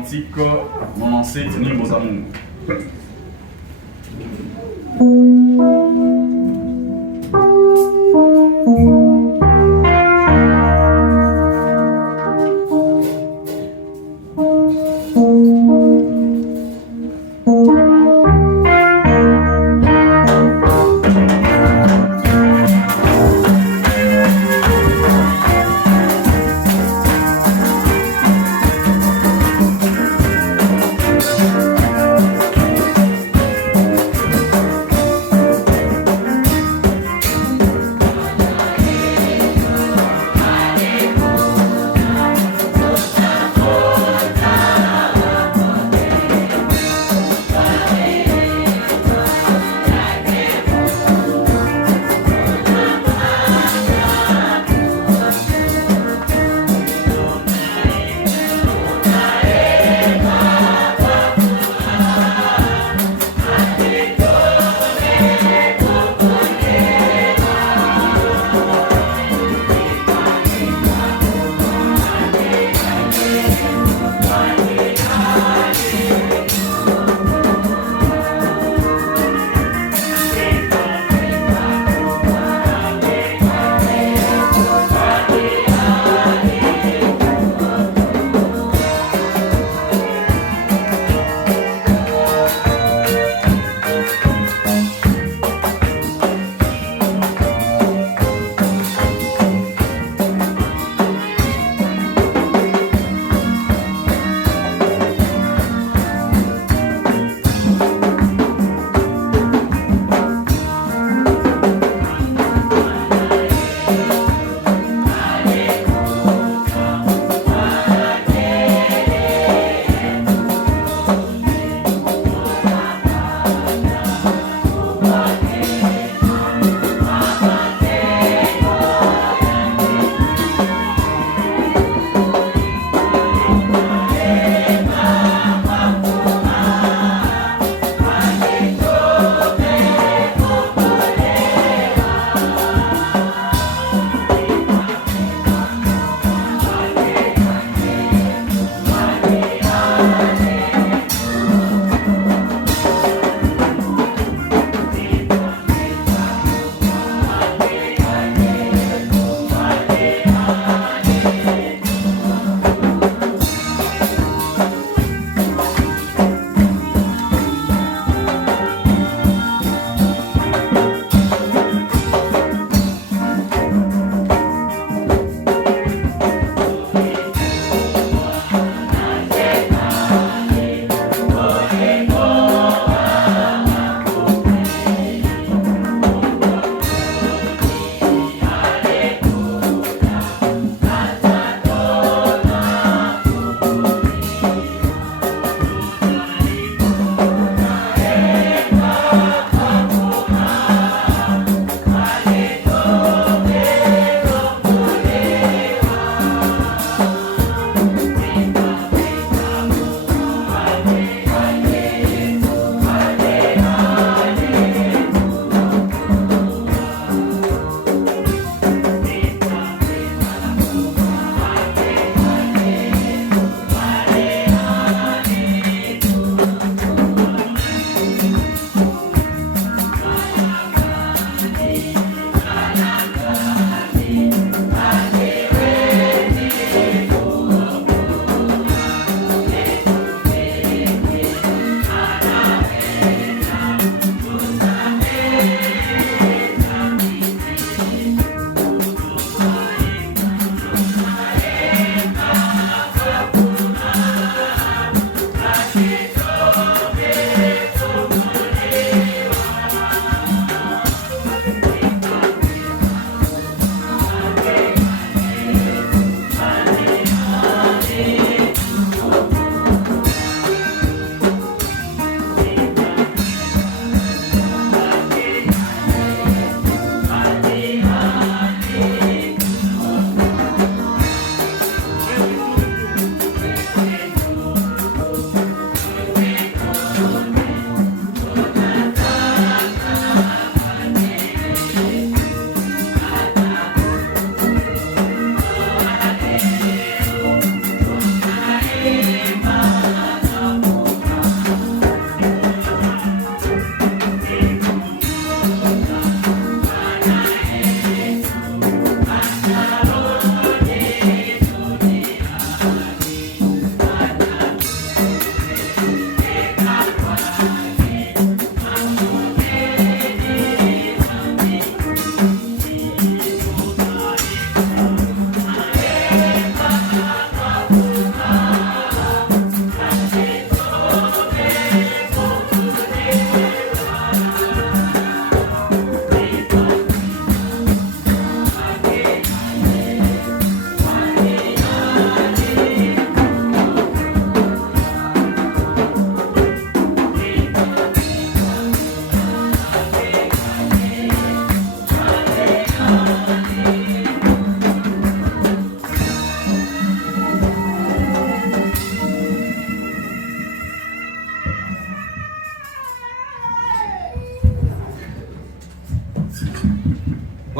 cantique, mon ancêtre, ni vos amours.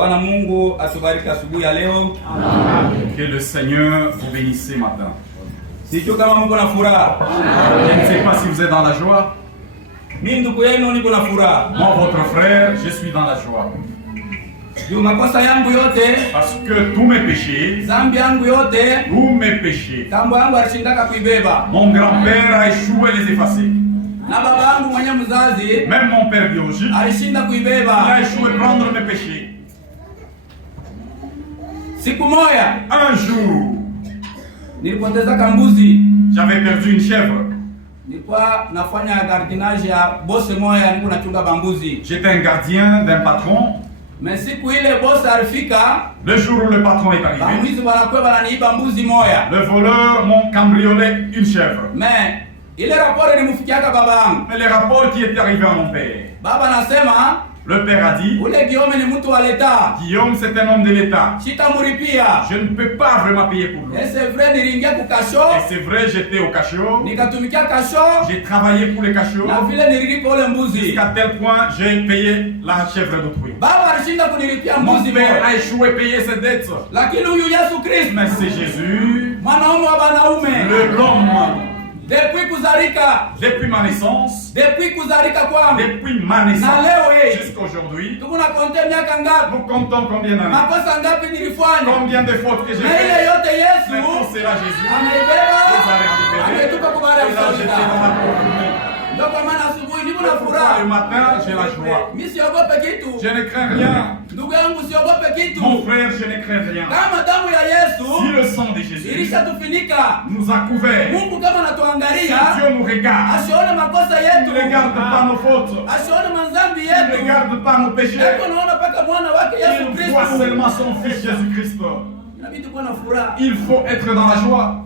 Bwana Mungu atubariki asubuhi ya leo. Amen. Que le Seigneur vous bénisse ce matin. Sijui kama mko na furaha. Je ne sais pas si vous êtes dans la joie. Mimi ndugu yenu niko na furaha. Moi, votre frère, je suis dans la joie. Juu makosa yangu yote, Parce que tous mes péchés, zambi yangu yote, tous mes péchés, tambo yangu alishindaka kuibeba. mon grand-père a échoué à les effacer. Na baba yangu mwenye mzazi, Même mon père biologique, alishinda il kuibeba. a échoué à prendre mes péchés. Siku moja, Un jour, nilipoteza kambuzi. j'avais perdu une chèvre. Nilikuwa nafanya gardinage ya bosi moja, nilikuwa nachunga bambuzi. J'étais un gardien d'un patron. Mais siku ile bosi alifika, Le jour où le patron est arrivé, bambuzi wanakuwa wananiiba mbuzi moja. le voleur m'a cambriolé une chèvre. Mais ile raporo ilimfikiaka baba yangu. Mais les rapports qui étaient arrivés à mon père, Baba anasema le père a dit, ule Guillaume ni mtu wa leta. Guillaume c'est un homme de l'État. Sitamuripia. Je ne peux pas vraiment payer pour lui. Et c'est vrai niliingia ku kasho, Et c'est vrai, j'étais au cachot. nikatumikia kasho, J'ai travaillé pour les cachots. na vile nililipa ule mbuzi. Jusqu'à tel point, j'ai payé la chèvre d'autrui. Baba alishinda kunilipia Mon mbuzi père moja. a échoué à payer ses dettes. Lakini huyu Yesu Kristo, Mais c'est Jésus, mwanaume wa banaume, l'homme. depuis kuzalika, Depuis ma naissance, depuis kuzalika kwangu, depuis ma na naissance leo hii jusqu'à aujourd'hui, tuko na konte miaka ngapi? nous comptons combien d'années, Makosa ngapi nilifanya? combien de fautes que j'ai Na ile faites. yote Mais Yesu tout cela, Jésus, ameibeba, les a récupérés. ametupa kubara Et là, j'étais dans la pauvreté. Ndio kwa maana asubuhi niko na Le furaha. matin, j'ai la joie. Mimi siogope kitu. Je ne crains rien. Ndugu yangu siogope kitu. Mon frère, je ne crains rien. Kama damu ya Yesu Si le sang de Jésus ilishatufinika, nous a couverts, Mungu kama si anatuangalia, Dieu nous regarde, asione makosa il yetu, ne regarde pas nos fautes, asione manzambi il ne yetu. regarde pas nos péchés, Eko naona paka mwana wake Yesu il voit Kristo. seulement son fils Jésus-Christ. Inabidi kuwa na furaha. Il faut être dans la joie.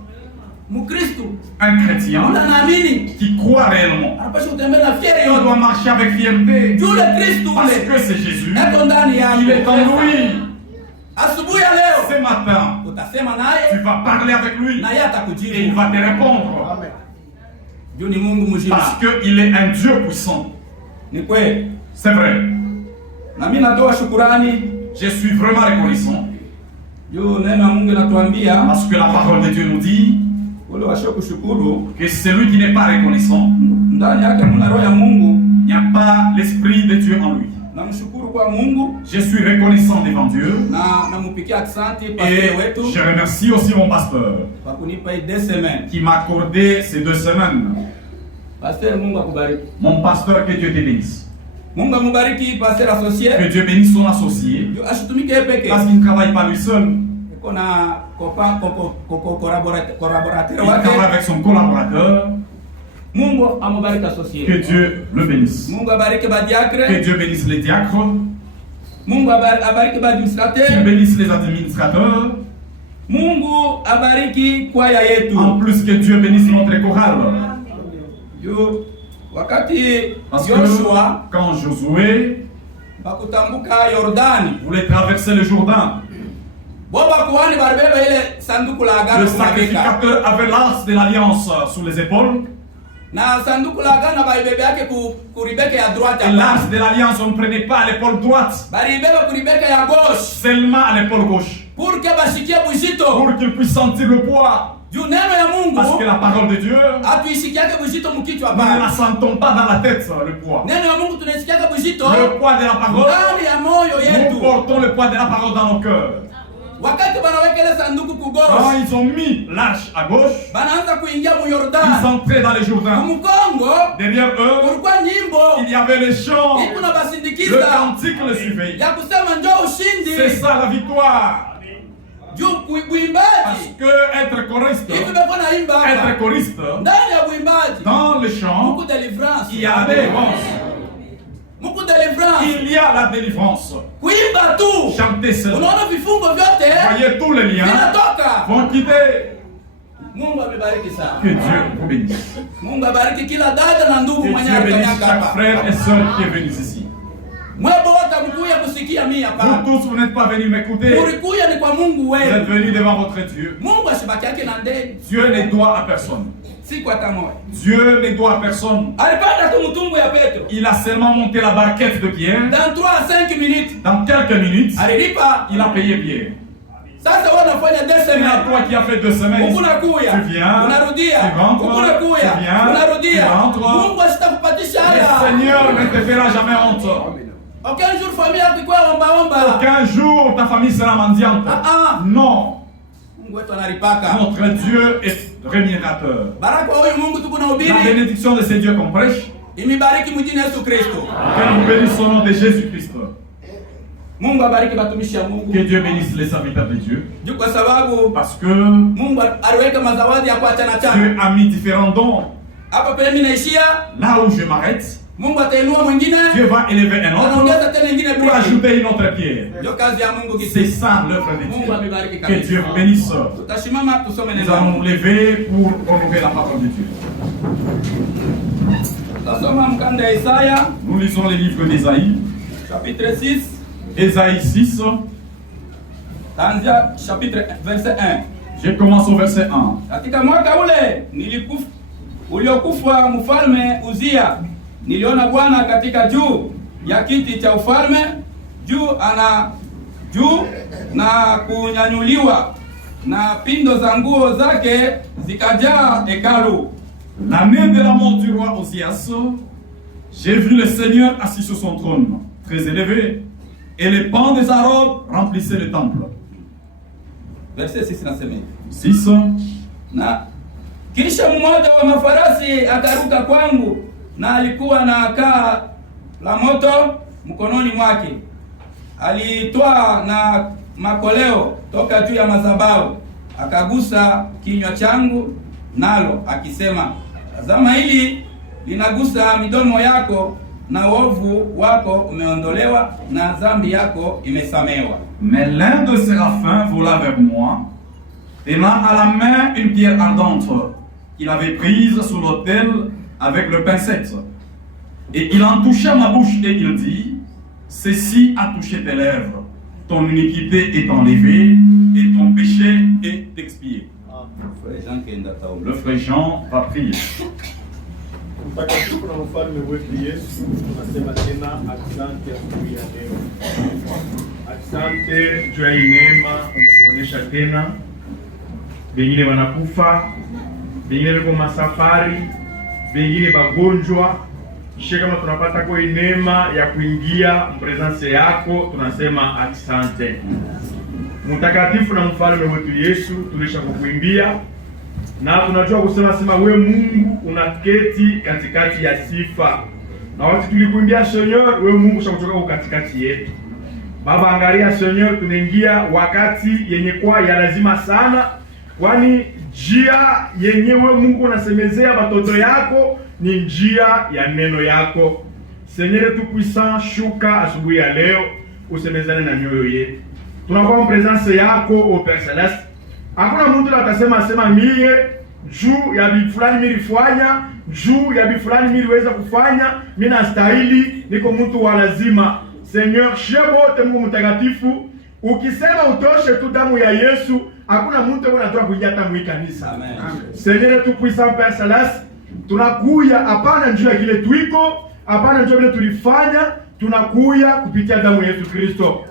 Mkristo Un chrétien anaamini qui croit réellement, anapaswa kutembea na fieri il doit yote. marcher avec fierté Yule Kristo parce ule que c'est Jésus, eko ndani il est en yako. lui. Asubuhi ya leo Ce matin, utasema tu naye vas parler avec lui na yeye et il atakujibu. va te répondre Juu ni Mungu mzima. parce qu'il est un Dieu puissant. Ni kweli. C'est vrai. Na mimi natoa shukurani Je suis vraiment reconnaissant juu neno la Mungu linatuambia parce que la parole de Dieu nous dit wale wasio kushukuru que celui qui n'est pas reconnaissant, ndani yake muna roho ya Mungu. il n'y a pas l'esprit de Dieu en lui. Namshukuru kwa Mungu Je suis reconnaissant devant Dieu na namupikia asante pastor et wetu je remercie aussi mon pasteur kwa kunipa hii 2 semaines. qui m'a accordé ces 2 semaines. Pastor, Mungu akubariki. Mon pasteur, que Dieu te bénisse. Mungu amubariki pastor associé. Que Dieu bénisse son associé Juu asitumike yeye peke. parce qu'il ne travaille pas lui seul. Iko na collaborateur Il travaille wake. avec son collaborateur. Mungu amubariki Que associé. Dieu le bénisse. Mungu abariki badiakre. Que Dieu bénisse les diacres. Mungu abariki Qu'il badministrateur. bénisse les administrateurs. Mungu abariki kwaya yetu. En plus que Dieu bénisse notre chorale. Juu wakati Parce Joshua que quand Josué bakutambuka Yordani, voulait traverser le Jourdain, boba kuhani balibeba ile sanduku la le agano kumabeka. sacrificateur avait l'as de l'alliance sur les épaules. Na sanduku la agano balibebe yake kuribeka ya droite. Et l'as de l'alliance, on ne prenait pas à l'épaule droite, Balibeba kuribeka ya gauche. seulement à l'épaule gauche. Pour que bashikie bujito. Pour qu'il puisse sentir le poids. Juu neno ya Mungu Parce que la parole de Dieu, hatuisikiake bujito mkichwa nous ne la hapana. sentons pas dans la tête, le poids. Neno ya Mungu tunaisikiaka bujito Le poids de la parole, ndani ya moyo nous yetu. portons le poids de la parole dans nos cœurs. Wakati banaweka ile sanduku Quand kugoro, ils ont mis l'arche à gauche, banaanza kuingia mu ils Yordani. entraient dans les Jourdains. Mkongo Derrière eux, kulikuwa nyimbo il y avait les chants. iko na Le basindikiza cantique le suivait. ya kusema njoo C'est ushindi. ça la victoire. Juu Parce kuimbaji que être choriste, hivi beko naimba être hapa choriste, ndani ya uimbaji dans le chant, muku deliverance, il y a la délivrance. muku deliverance, Il y a la délivrance. kuimba tu. Chantez cela. Unaona vifungo vyote Voyez tous les liens vinatoka. vont quitter. Mungu amebariki sana. Que Dieu vous bénisse. Mungu abariki kila dada na ndugu Que mwenye Dieu bénisse alikanyaka chaque hapa. frère et sœur qui est venu ici. Mwebo wote mkuya kusikia mimi Vous hapa. tous, vous n'êtes pas venus m'écouter. Mulikuya ni kwa Mungu Vous êtes wewe. venus devant votre Dieu. Mungu ashibaki yake na ndeni. Dieu ne doit à personne. siku hata moja. Dieu ne doit à personne. Alipanda tu mtumbu ya Petro. Il a seulement monté la barquette de Pierre. Dans 3 à 5 minutes. Dans quelques minutes, Alilipa. il a payé Pierre. Sasa wewe unafanya 2 C'est semaines. toi qui as fait 2 semaines. Tu viens, unarudia. tu rentres, Unakuja. tu viens, Unarudia. tu rentres. Mungu asitakupatisha Le haya. Seigneur ne te fera jamais honte. Aucun jour famille akikuwa omba. Aucun jour ta famille sera mendiante. Non. Mungu wetu analipaka. Notre Dieu est rémunérateur. Baraka huyu Mungu tuko na La ubiri. bénédiction de ces dieux qu'on prêche, Imibariki mjini Yesu Kristo. que nous bénissons au nom de Jésus-Christ. Mungu abariki batumishi ya Mungu. Que Dieu bénisse les serviteurs de Dieu. Juu kwa sababu Parce que Mungu aliweka mazawadi ya kuachana chana. Dieu a mis différents dons. Hapa penye mimi naishia, Là où je m'arrête, Mungu atainua mwingine. Dieu va élever un autre Anaongeza tena nyingine pour briki. ajouter une autre pierre. Ndio kazi ya Mungu C'est kisi. ça l'œuvre de Mungu Dieu. amebariki Que kabisa. Dieu vous bénisse. Tutashimama tusome Nous neno. allons nous lever pour honorer la parole de Dieu. Tutasoma mkanda ya Isaya Nous lisons les livres d'Ésaïe. chapitre 6 Ésaïe 6. kuanzia chapitre verset 1. Je commence au verset 1. Katika mwaka ule uliokufa mfalme Uzia, niliona Bwana katika juu ya kiti cha ufalme, juu na kunyanyuliwa, na pindo za nguo zake zikajaa hekalu. L'année de la mort du roi Osias, j'ai vu le Seigneur assis sur son trône, très élevé, et les pans de sa robe remplissaient le temple. Verset 6 nasema hivi. 6. Na kisha mmoja wa mafarasi akaruka kwangu, na alikuwa na kaa la moto mkononi mwake. Alitwaa na makoleo toka juu ya madhabahu, akagusa kinywa changu nalo, akisema, tazama, hili linagusa midomo yako, na uovu wako umeondolewa, na dhambi yako imesamewa. Mais l'un de séraphins vola vers moi, tenant à la main une pierre ardente qu'il avait prise sous l'autel avec le pincette. Et il en toucha ma bouche et il dit, ceci a touché tes lèvres, ton iniquité est enlevée et ton péché est expié. Le frère Jean va prier. Mtakatifu na mfalme wetu Yesu, tunasema tena asante asubuhi ya leo. Asante juu ya hii neema umetuonesha tena. Wengine wanakufa, wengine wako masafari, wengine wagonjwa. Kisha kama tunapata kwa hii neema ya kuingia mpresence yako, tunasema asante. Mtakatifu na mfalme wetu Yesu, tulisha kukuimbia na tunajua kusema we Mungu unaketi katikati ya sifa. Na wakati tulikuimbia Seigneur, we Mungu ushakutoka katikati yetu. Baba, angalia Seigneur, tunaingia wakati yenye kwa ya lazima sana, kwani njia yenye we Mungu unasemezea watoto yako ni njia ya neno yako. Seigneur tu puissant, shuka asubuhi ya leo usemezane na mioyo yetu. Tunakuwa presence yako au Père Celeste. Hakuna mtu atasema mie juu ya bifulani milifanya, juu ya bifulani miliweza kufanya, mimi nastahili, niko mtu wa lazima. Seigneur, shebote Mungu mtakatifu, ukisema utoshe tu damu ya Yesu, hakuna mtu anatoka kuingia hata mwikanisa. Amen. Seigneur tu puissant Père Celeste, tunakuya hapana njoo ya kile tuiko, hapana njoo vile tulifanya, tunakuya kupitia damu ya Yesu Kristo.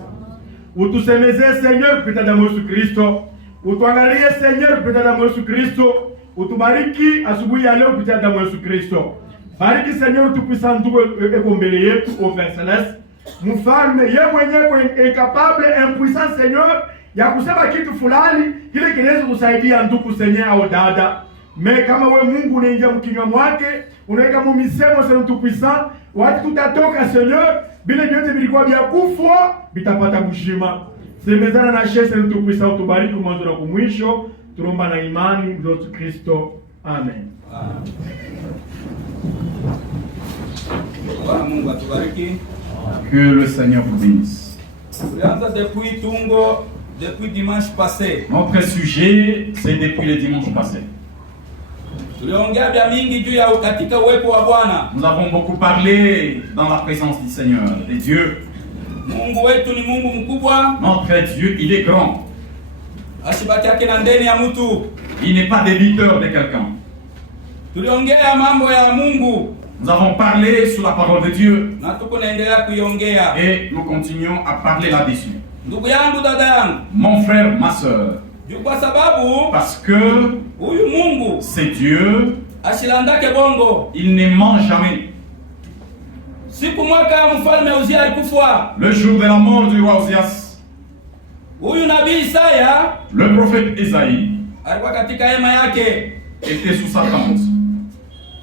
Utusemezee Seigneur kupitia damu ya Yesu Kristo. Utuangalie Seigneur kupitia damu ya Yesu Kristo. Utubariki asubuhi ya leo kupitia damu ya Yesu Kristo. Bariki Seigneur tupuissant tuko eko mbele yetu au Père Celeste. Mfalme yeye mwenyewe incapable, impuissant Seigneur ya kusema kitu fulani kile kinaweza kusaidia ndugu Seigneur au dada. Kama we Mungu unaingia mkinywa mwake, unaweka mumisemo Seigneur tupuissant, watu tutatoka Seigneur, bila vyote vilikuwa vya kufa vitapata kushima. Semezana na Yesu tupuissant, tubariki mwanzo na kumwisho. Tuomba na imani Yesu Kristo. Amen. Bwana Mungu atubariki. Que le Seigneur vous bénisse. Tulianza depuis dimanche passé. Notre sujet, c'est depuis le dimanche passé. Tuliongea vya mingi juu ya katika uwepo wa Bwana. Nous avons beaucoup parlé dans la présence du Seigneur, de Dieu. Mungu wetu ni Mungu mkubwa. Notre Dieu, il est grand. Ashibaki yake na ndani ya mtu. Il n'est pas débiteur de quelqu'un. Tuliongea mambo ya Mungu. Nous avons parlé sur la parole de Dieu Na tuko naendelea kuiongea. et nous continuons à parler là-dessus. Ndugu yangu, dada yangu. Mon frère, ma soeur, Juu kwa sababu parce que huyu Mungu c'est Dieu, ashilandake bongo. il ne ment jamais. Siku mwaka mfalme Uzia alikufa. Le jour de la mort du roi Ozias, Huyu nabii Isaya le prophète Esaïe alikuwa katika hema yake était sous sa tente.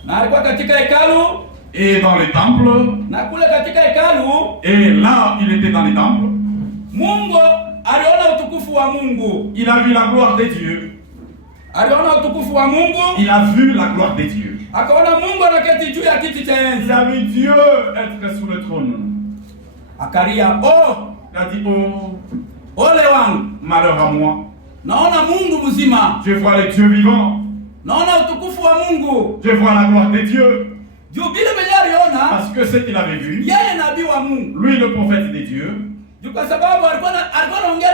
na alikuwa katika hekalu, Et dans les temples, na kule katika hekalu et là, il était dans les temples, Mungu aliona utukufu wa Mungu. il a vu la gloire de Dieu. Aliona utukufu wa Mungu, Il a vu la gloire de Dieu. akaona Mungu anaketi juu ya kiti cha enzi. Il a vu Dieu être sur le trône. Akalia, oh, Il a dit, oh, ole wangu, malheur à moi. naona Mungu mzima, Je vois le Dieu vivant. naona utukufu wa Mungu. Je vois la gloire de Dieu. Juu vile vile aliona Parce que ce qu'il avait vu, yeye nabii wa Mungu. lui le prophète de Dieu, Juu kwa sababu alikuwa anaongea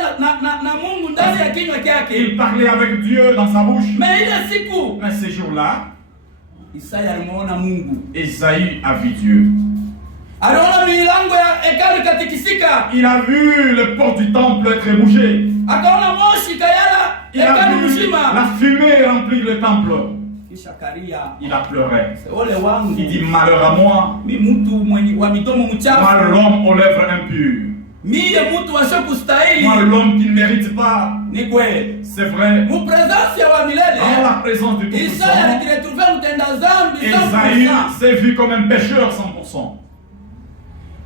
na Mungu ndani ya kinywa chake. il parlait avec Dieu dans sa bouche. Mais ile siku Mais ce jour-là, Isaya alimuona Mungu. Esaïe a vu Dieu. Aliona milango ya hekalu ikatikisika. Il a vu le port du temple être bougé. Akaona moshi kayala Il a hekalu vu mzima. la fumée remplir le temple. Kisha kalia, Il a pleuré. ole wangu, Il dit, malheur à moi, mi mtu mwenye wa midomo moi mchafu, l'homme aux lèvres impures, miye mtu wasiokustahili. moi l'homme qui ne mérite pas. Ni kweli C'est vrai. mu presence ya wa En milele la présence du Isaya Tout-Puissant, alijiretrouve mtenda dhambi Esaïe 100%. s'est vu comme un pécheur 100%.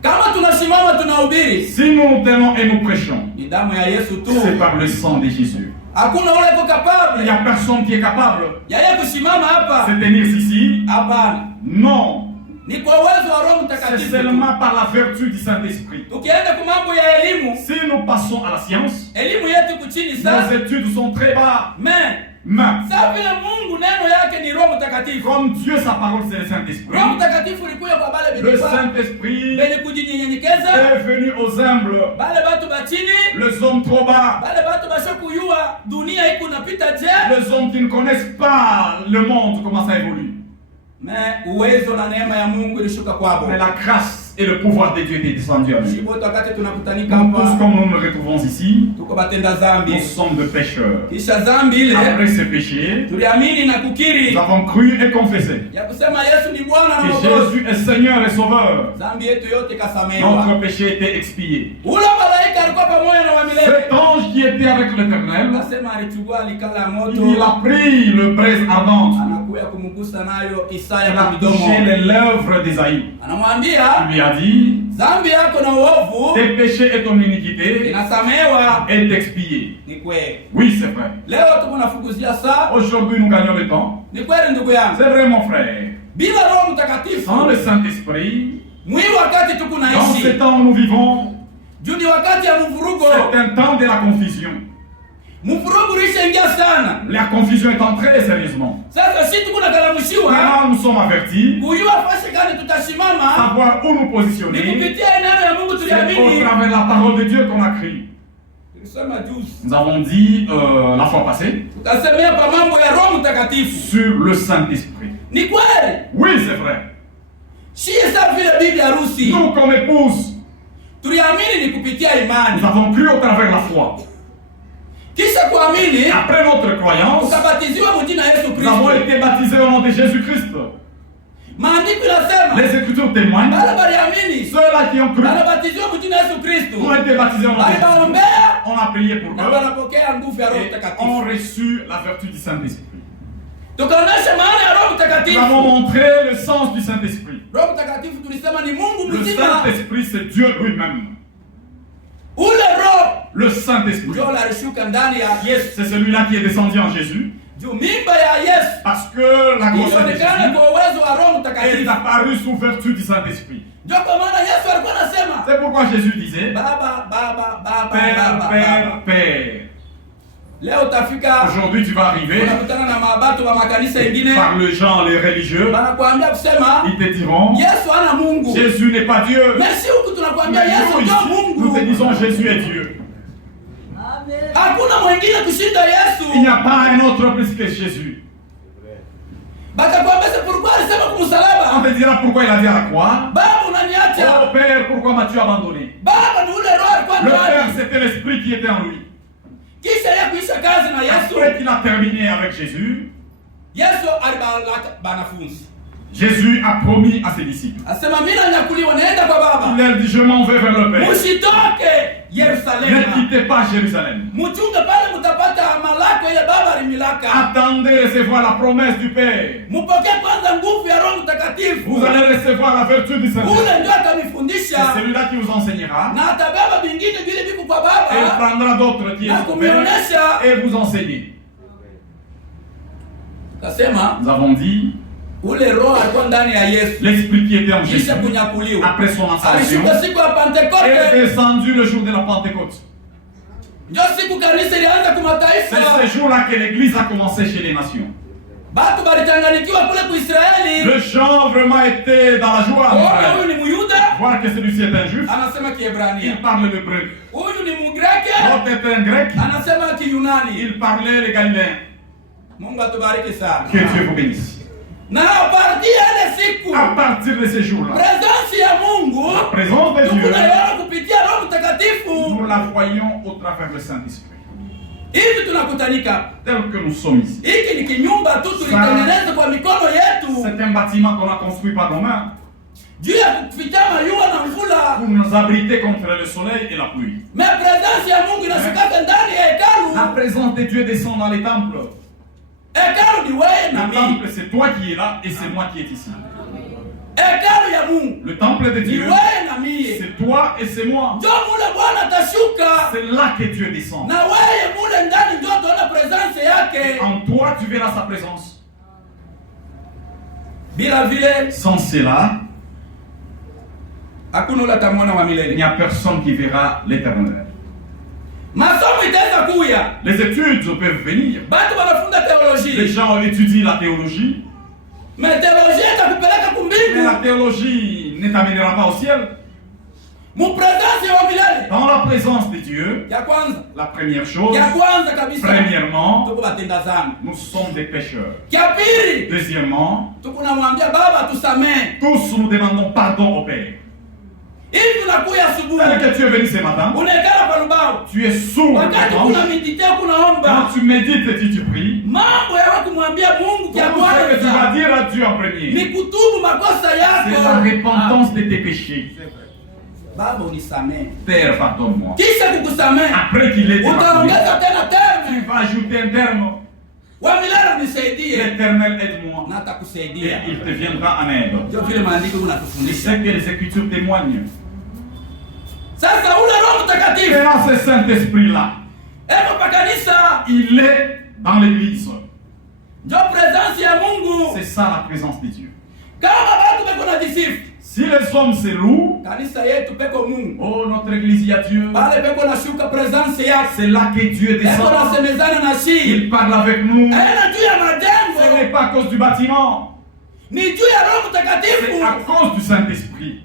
Kama tunasimama tunahubiri, Si nous tenons et nous prêchons, ni damu ya Yesu tu. c'est par le sang de Jésus. Hakuna ule ko Il n'y capable a personne qui est capable ya yeye kusimama de hapa. se tenir ici. Hapana, Non. ni kwa uwezo wa Roho C'est Mtakatifu. seulement par la vertu du Saint-Esprit. Tukienda kwa mambo ya elimu, Si nous passons à la science, elimu yetu kuchini nos sana. études sont très bas. Mais Mais sasa vile Mungu neno yake ni Roho Mtakatifu. comme Dieu, sa parole, c'est le Saint-Esprit. Roho Mtakatifu ilikuja kwa bale Le bilikuwa Saint-Esprit benye kujinyenyekeza, est venu aux humbles, bale batu bachini, les hommes trop bas, bale batu bashokuyua dunia iko napita je. les hommes qui ne connaissent pas le monde, comment ça évolue. Mais uwezo na neema ya Mungu ilishuka kwabo. Mais la grâce et le pouvoir de Dieu étaient descendus à nous. Shiboto wakati tunakutanika Nous tous, hapa, comme nous nous retrouvons ici, tuko batenda nous zambi. sommes de pécheurs. Kisha zambi ile Après ce péché, tuliamini na kukiri nous avons cru et confessé ya kusema Yesu ni Bwana na que Mwokozi. Jésus est Seigneur et Sauveur. Zambi yetu yote kasamehewa. Notre péché était expié. Ule malaika alikuwa pamoja na wa milele. Cet ange qui était avec l'Éternel, Akasema alichukua likala ya moto, il a pris le braise ardente, anakuya kumgusa nayo Isaya il kwa a midomo. touché les lèvres d'Ésaïe. Anamwambia Il lui a dit, dhambi yako na uovu tes péchés et ton iniquité inasamehewa. est expié. Ni kweli. Oui, c'est vrai. Leo tuko nafukuzia saa. Aujourd'hui, nous gagnons le temps. Ni kweli ndugu yangu. C'est vrai, mon frère. Bila Roho Mtakatifu, Sans le Saint-Esprit, mwili wakati tuko dans ce naishi, temps où nous vivons, juu ni wakati ya mvurugo. c'est un temps de la confusion. Mvurugo ulishaingia sana. La confusion est entrée sérieusement. Sasa si tuko nagalamushiwa Quand nous sommes avertis, kujua fasi gani tutasimama. savoir où nous Ni positionner, kupitia neno ya Mungu c'est au tuliamini. travers de la parole de Dieu qu'on a crié. Tulisema juzi, Nous avons dit la fois passée tukasemea pa mambo ya Roho Mtakatifu. sur le Saint-Esprit. Ni kweli. Oui, c'est vrai. Si sa vile bibi harusi Nous, comme épouse, tuliamini ni kupitia imani. nous avons cru au travers de la foi. Kisha kuamini Après notre croyance, tukabatiziwa mjina Yesu nous avons Kristo. été baptisés au nom de Jésus-Christ. Maandiko yanasema Les Écritures témoignent. wale waliamini Ceux-là qui ont cru wanabatiziwa mjina Yesu Kristo, ont été baptisés au nom de Jésus. waliwaombea On a prié pour na eux wanapokea nguvu ya Roho et ont Mtakatifu. reçu la vertu du Saint-Esprit. Tukaonesha maana ya Roho Nous avons Mtakatifu. montré le sens du Saint-Esprit. Roho Mtakatifu tulisema ni Mungu Le mzima. Saint-Esprit, c'est Dieu lui-même. Ule Roho Le Saint-Esprit, ndio alishuka ndani ya Yesu. c'est celui-là qui est descendu en Jésus. Juu mimba ya Yesu Parce que la grossesse de ilionekana Jésus kwa uwezo wa Roho est Mtakatifu. apparue sous vertu du Saint-Esprit. Ndio kwa maana Yesu alikuwa anasema C'est pourquoi Jésus disait, Baba, Baba, Baba, Père, Baba, Père, Baba. Père. Leo utafika Aujourd'hui, tu vas arriver unakutana na mabatu wa makanisa mengine par les gens, les religieux. wanakuambia kusema Ils te diront, Yesu hana Mungu. Jésus n'est pas Dieu. Mais si huku tunakuambia Mais Yesu nous, ndio ici, nous te Mungu. disons Jésus est Dieu. Hakuna mwingine kushinda Il n'y Yesu. a pas un autre plus que Jésus. Batakwambia c'est pourquoi alisema On kumsalaba. te dira pourquoi il a dit à la croix. Baba unaniacha. Oh Père, pourquoi m'as-tu abandonné? Baba ni ule roho alikuwa Le Père, ndani. c'était l'esprit qui était en lui. Kisha yeye kuisha kazi na Yesu. Après qu'il a terminé avec Jésus, Yesu alibalaka banafunzi. Jésus a promis à ses disciples. Asema mimi nanyakuliwa naenda kwa Baba. Il a dit, je m'en vais vers le Père. Musitoke Yerusalemu. Ne quittez pas Jérusalem. Muchunge pale mutapata malako ile Baba alimilaka. Attendez recevoir la promesse du Père. Mupokee kwanza nguvu ya Roho Mtakatifu. Vous allez recevoir la vertu du Saint-Esprit. Ule ndio C'est atamifundisha celui-là qui vous enseignera. na atabeba vingine vile viko kwa Et il Baba prendra d'autres qui na sont Père kumionesha. et vous enseigner. Kasema Nous avons dit, ule roho alikuwa ndani ya Yesu. l'esprit qui était en Jésus, Kisha kunyakuliwa. après son ascension, Alishuka siku ya est Pentekoste. descendu le jour de la Pentecôte. Ndio siku kanisa ilianza C'est kumataifa. ce jour-là que l'Église a commencé chez les nations. Batu balichanganikiwa kule ku Israeli. Le chant vraiment était dans la joie. Kuona huyu ni Muyuda, Voir que celui-ci est un juif, anasema Kiebrania. il parle l'hébreu. Huyu ni Mgreke, L'autre est un grec, anasema Kiyunani. il parlait le galiléen. Mungu atubariki sana. Que Dieu vous bénisse. Na parti ile siku À partir de ces jours-là, presence ya Mungu la présence de Dieu, tunaiona kupitia Roho Mtakatifu. nous la voyons au travers du Saint-Esprit. Hivi tunakutanika. Tel que nous sommes ici. Hiki ni kinyumba tu tulitengeneza kwa mikono yetu. C'est un bâtiment qu'on a construit par nos mains Juu ya kufichama yua na mvula. pour nous abriter contre le soleil et la pluie. Mais presence ya Mungu inashikaka ndani ya La hekalu. présence de Dieu descend dans les temples. Hekalu ni wewe na Le mimi. temple, c'est toi qui es là et c'est moi qui est ici. Hekalu ya Mungu Le temple de ni Dieu, wewe na mimi. c'est toi et c'est moi. Ndio mule Bwana atashuka. C'est là que Dieu descend. Na wewe mule ndani ndio utaona presence yake. En toi, tu verras sa présence. Bila vile Sans cela, hakuna ule atamwona wa il milele. n'y a personne qui verra l'éternel. Masomo itaweza kuya. Les études peuvent venir. Batu wanafunza Les teolojia. gens étudient la théologie, Mais teolojia itakupeleka mais la kumbingu. théologie ne t'amènera pas au ciel. Mu presence ya milele. Dans la présence de Dieu, Ya kwanza. la première chose, Ya kwanza kabisa. premièrement, Tuko batenda dhambi. nous sommes des pécheurs. Kia pili. Deuxièmement, Tuko namwambia Baba tusamee. tous nous demandons pardon au Père. Hivi unakuya Tel asubuhi. que tu es venu ce matin, Unaikala kwa lubao. tu es sourd. Wakati kuna meditate kunaomba. Quand tu médites et tu pries, Mambo ya kumwambia Mungu kia tout ce que tu vas kwanza. dire à Dieu en premier, Ni kutubu makosa c'est la yako. repentance de tes péchés. Baba unisamee. Père, pardonne-moi. Kisha kukusamea. Après qu'il ait dit pardonné, Utaongeza tena tu terme. vas ajouter un terme. Wa milele unisaidie. L'Éternel aide-moi. Na Et atakusaidia. il te viendra en aide. Ndio vile maandiko Je unatufundisha. sais que les Écritures témoignent. Sasa ule Roho Mtakatifu Maintenant, ce Saint-Esprit-là, eko pa kanisa. il est dans l'Église. Ndio presence ya Mungu. C'est ça la présence de Dieu. Kama watu beko na jisifu. Si les hommes se louent, Kanisa yetu peko Mungu. oh notre Église, il y a Dieu. Pale peko na shuka presence yake. C'est là que Dieu Peko descend. na semezana na shi. Il parle avec nous. Aina juu ya Ce majengo. n'est pas à cause du bâtiment, Ni juu ya Roho c'est Mtakatifu. à cause du Saint-Esprit